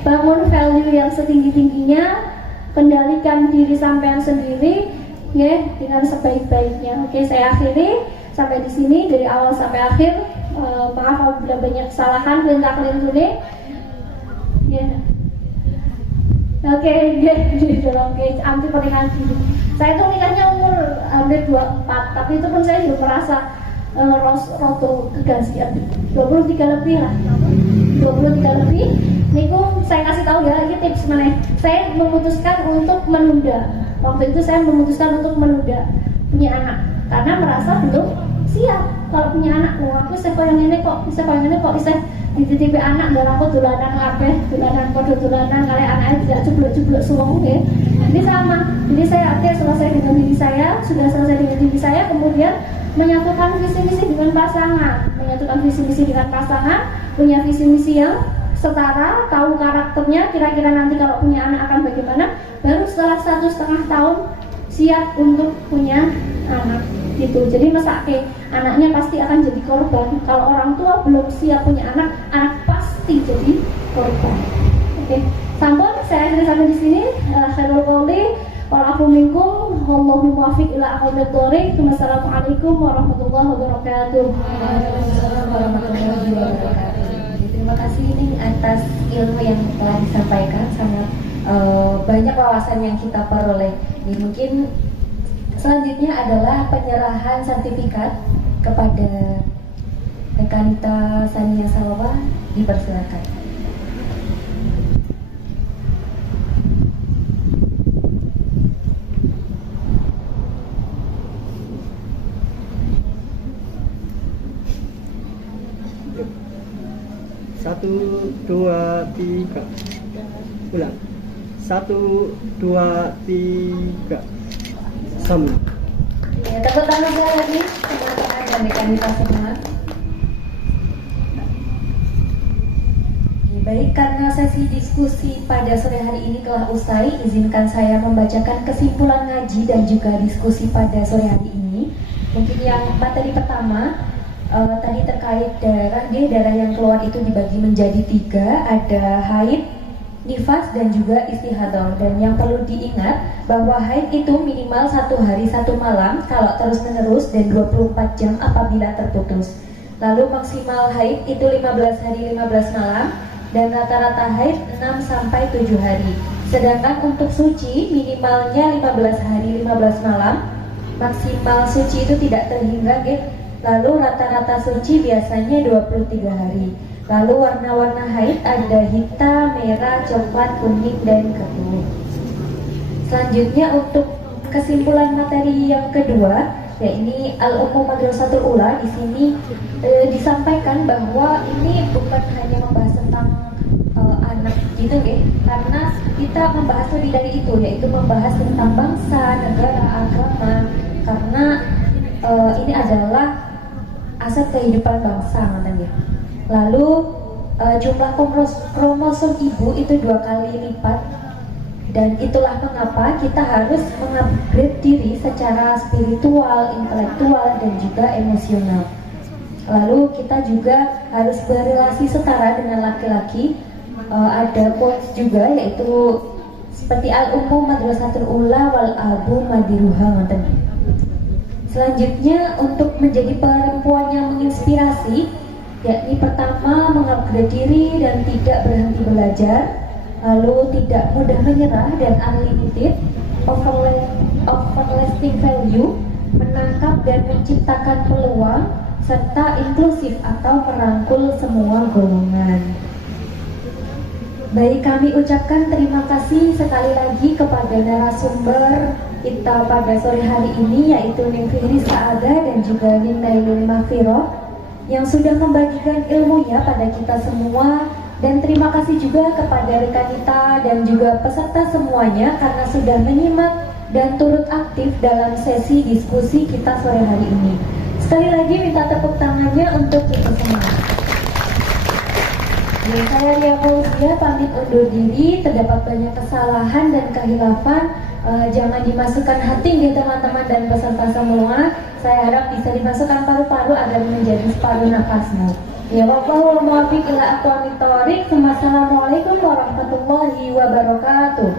Bangun value yang setinggi-tingginya, kendalikan diri sampean sendiri ya dengan sebaik-baiknya. Oke, saya akhiri sampai di sini dari awal sampai akhir. Maaf apabila banyak kesalahan, keliru ya. Oke, anti pernikahan dini. Saya tuh nikahnya umur hampir 24, tapi itu pun saya juga merasa roto kegasian 23 lebih lah. 23 lebih. Niku saya kasih tahu ya, ini tips mana? Saya memutuskan untuk menunda. Waktu itu saya memutuskan untuk menunda punya anak karena merasa belum siap kalau punya anak. Aku bisa koyong ini kok, bisa dititipi anak dan aku dolanan kabeh, dolanan podo dolanan kali anaknya tidak jeblok-jeblok suwung ya. Ini sama. Jadi saya selesai dengan diri saya, sudah selesai dengan diri saya, kemudian menyatukan visi misi dengan pasangan, punya visi misi yang setara, tahu karakternya, kira-kira nanti kalau punya anak akan bagaimana. Baru setelah 1,5 tahun siap untuk punya anak gitu. Jadi mesake anaknya pasti akan jadi korban. Kalau orang tua belum siap punya anak, anak pasti jadi korban. Oke, sampun saya akhiri sampai di sini. Khairul qouli wal afu minkum, wallahu muwaffiq ila aqwamit thoriq. Wassalamualaikum warahmatullahi wabarakatuh. Waalaikumsalam warahmatullahi wabarakatuh. Terima kasih ini atas ilmu yang telah disampaikan, sangat banyak wawasan yang kita peroleh. Mungkin selanjutnya adalah penyerahan sertifikat kepada Rekanita Sania Salwa, dipersilakan. Satu, dua, tiga. Ulang. 1, 2, 3. Sama. Ya, tepuk tangan saya lagi teman-teman dan rekanita semua. Baik, karena sesi diskusi pada sore hari ini telah usai, izinkan saya membacakan kesimpulan ngaji dan juga diskusi pada sore hari ini. Mungkin yang materi pertama tadi terkait darah yang keluar itu dibagi menjadi 3, ada haid, nifas dan juga istihadah. Dan yang perlu diingat bahwa haid itu minimal 1 hari 1 malam kalau terus menerus dan 24 jam apabila terputus. Lalu maksimal haid itu 15 hari 15 malam dan rata-rata haid 6 sampai 7 hari. Sedangkan untuk suci minimalnya 15 hari 15 malam, maksimal suci itu tidak terhingga gitu. Lalu rata-rata suci biasanya 23 hari. Lalu warna-warna haid ada hitam, merah, coklat, kuning, dan keruh. Selanjutnya untuk kesimpulan materi yang kedua, yakni Al-Ummah Madrasatul Ula. Di sini disampaikan bahwa ini bukan hanya membahas tentang anak gitu ya, karena kita membahas lebih dari itu, yaitu membahas tentang bangsa, negara, agama. Karena ini adalah aset kehidupan bangsa katanya. Lalu jumlah kromosom ibu itu 2 kali lipat, dan itulah mengapa kita harus mengupgrade diri secara spiritual, intelektual, dan juga emosional. Lalu kita juga harus berrelasi setara dengan laki-laki. Ada quotes juga, yaitu seperti Al-Ummu Madrasatul Ula wal Abu Madiruha katanya. Selanjutnya untuk menjadi perempuan yang menginspirasi, yakni pertama mengupgrade diri dan tidak berhenti belajar, lalu tidak mudah menyerah dan unlimited, overlasting value, menangkap dan menciptakan peluang, serta inklusif atau merangkul semua golongan. Baik, kami ucapkan terima kasih sekali lagi kepada narasumber kita pada sore hari ini, yaitu Ning Fihri Sa'adah dan juga Ning Nailul Maghfirah, yang sudah membagikan ilmunya pada kita semua Dan terima kasih juga kepada rekan kita dan juga peserta semuanya karena sudah menyimak dan turut aktif dalam sesi diskusi kita sore hari ini. Sekali lagi minta tepuk tangannya untuk kita semua. Ya, saya Ria Fauzia pamit undur diri. Terdapat banyak kesalahan dan kehilafan, jangan dimasukkan hati ya teman-teman dan peserta semua. Saya harap bisa dimasukkan paru-paru agar menjadi separuh nafasmu. Ya, wallahul muwaffiq ila aqwamit thoriq. Wassalamualaikum warahmatullahi wabarakatuh.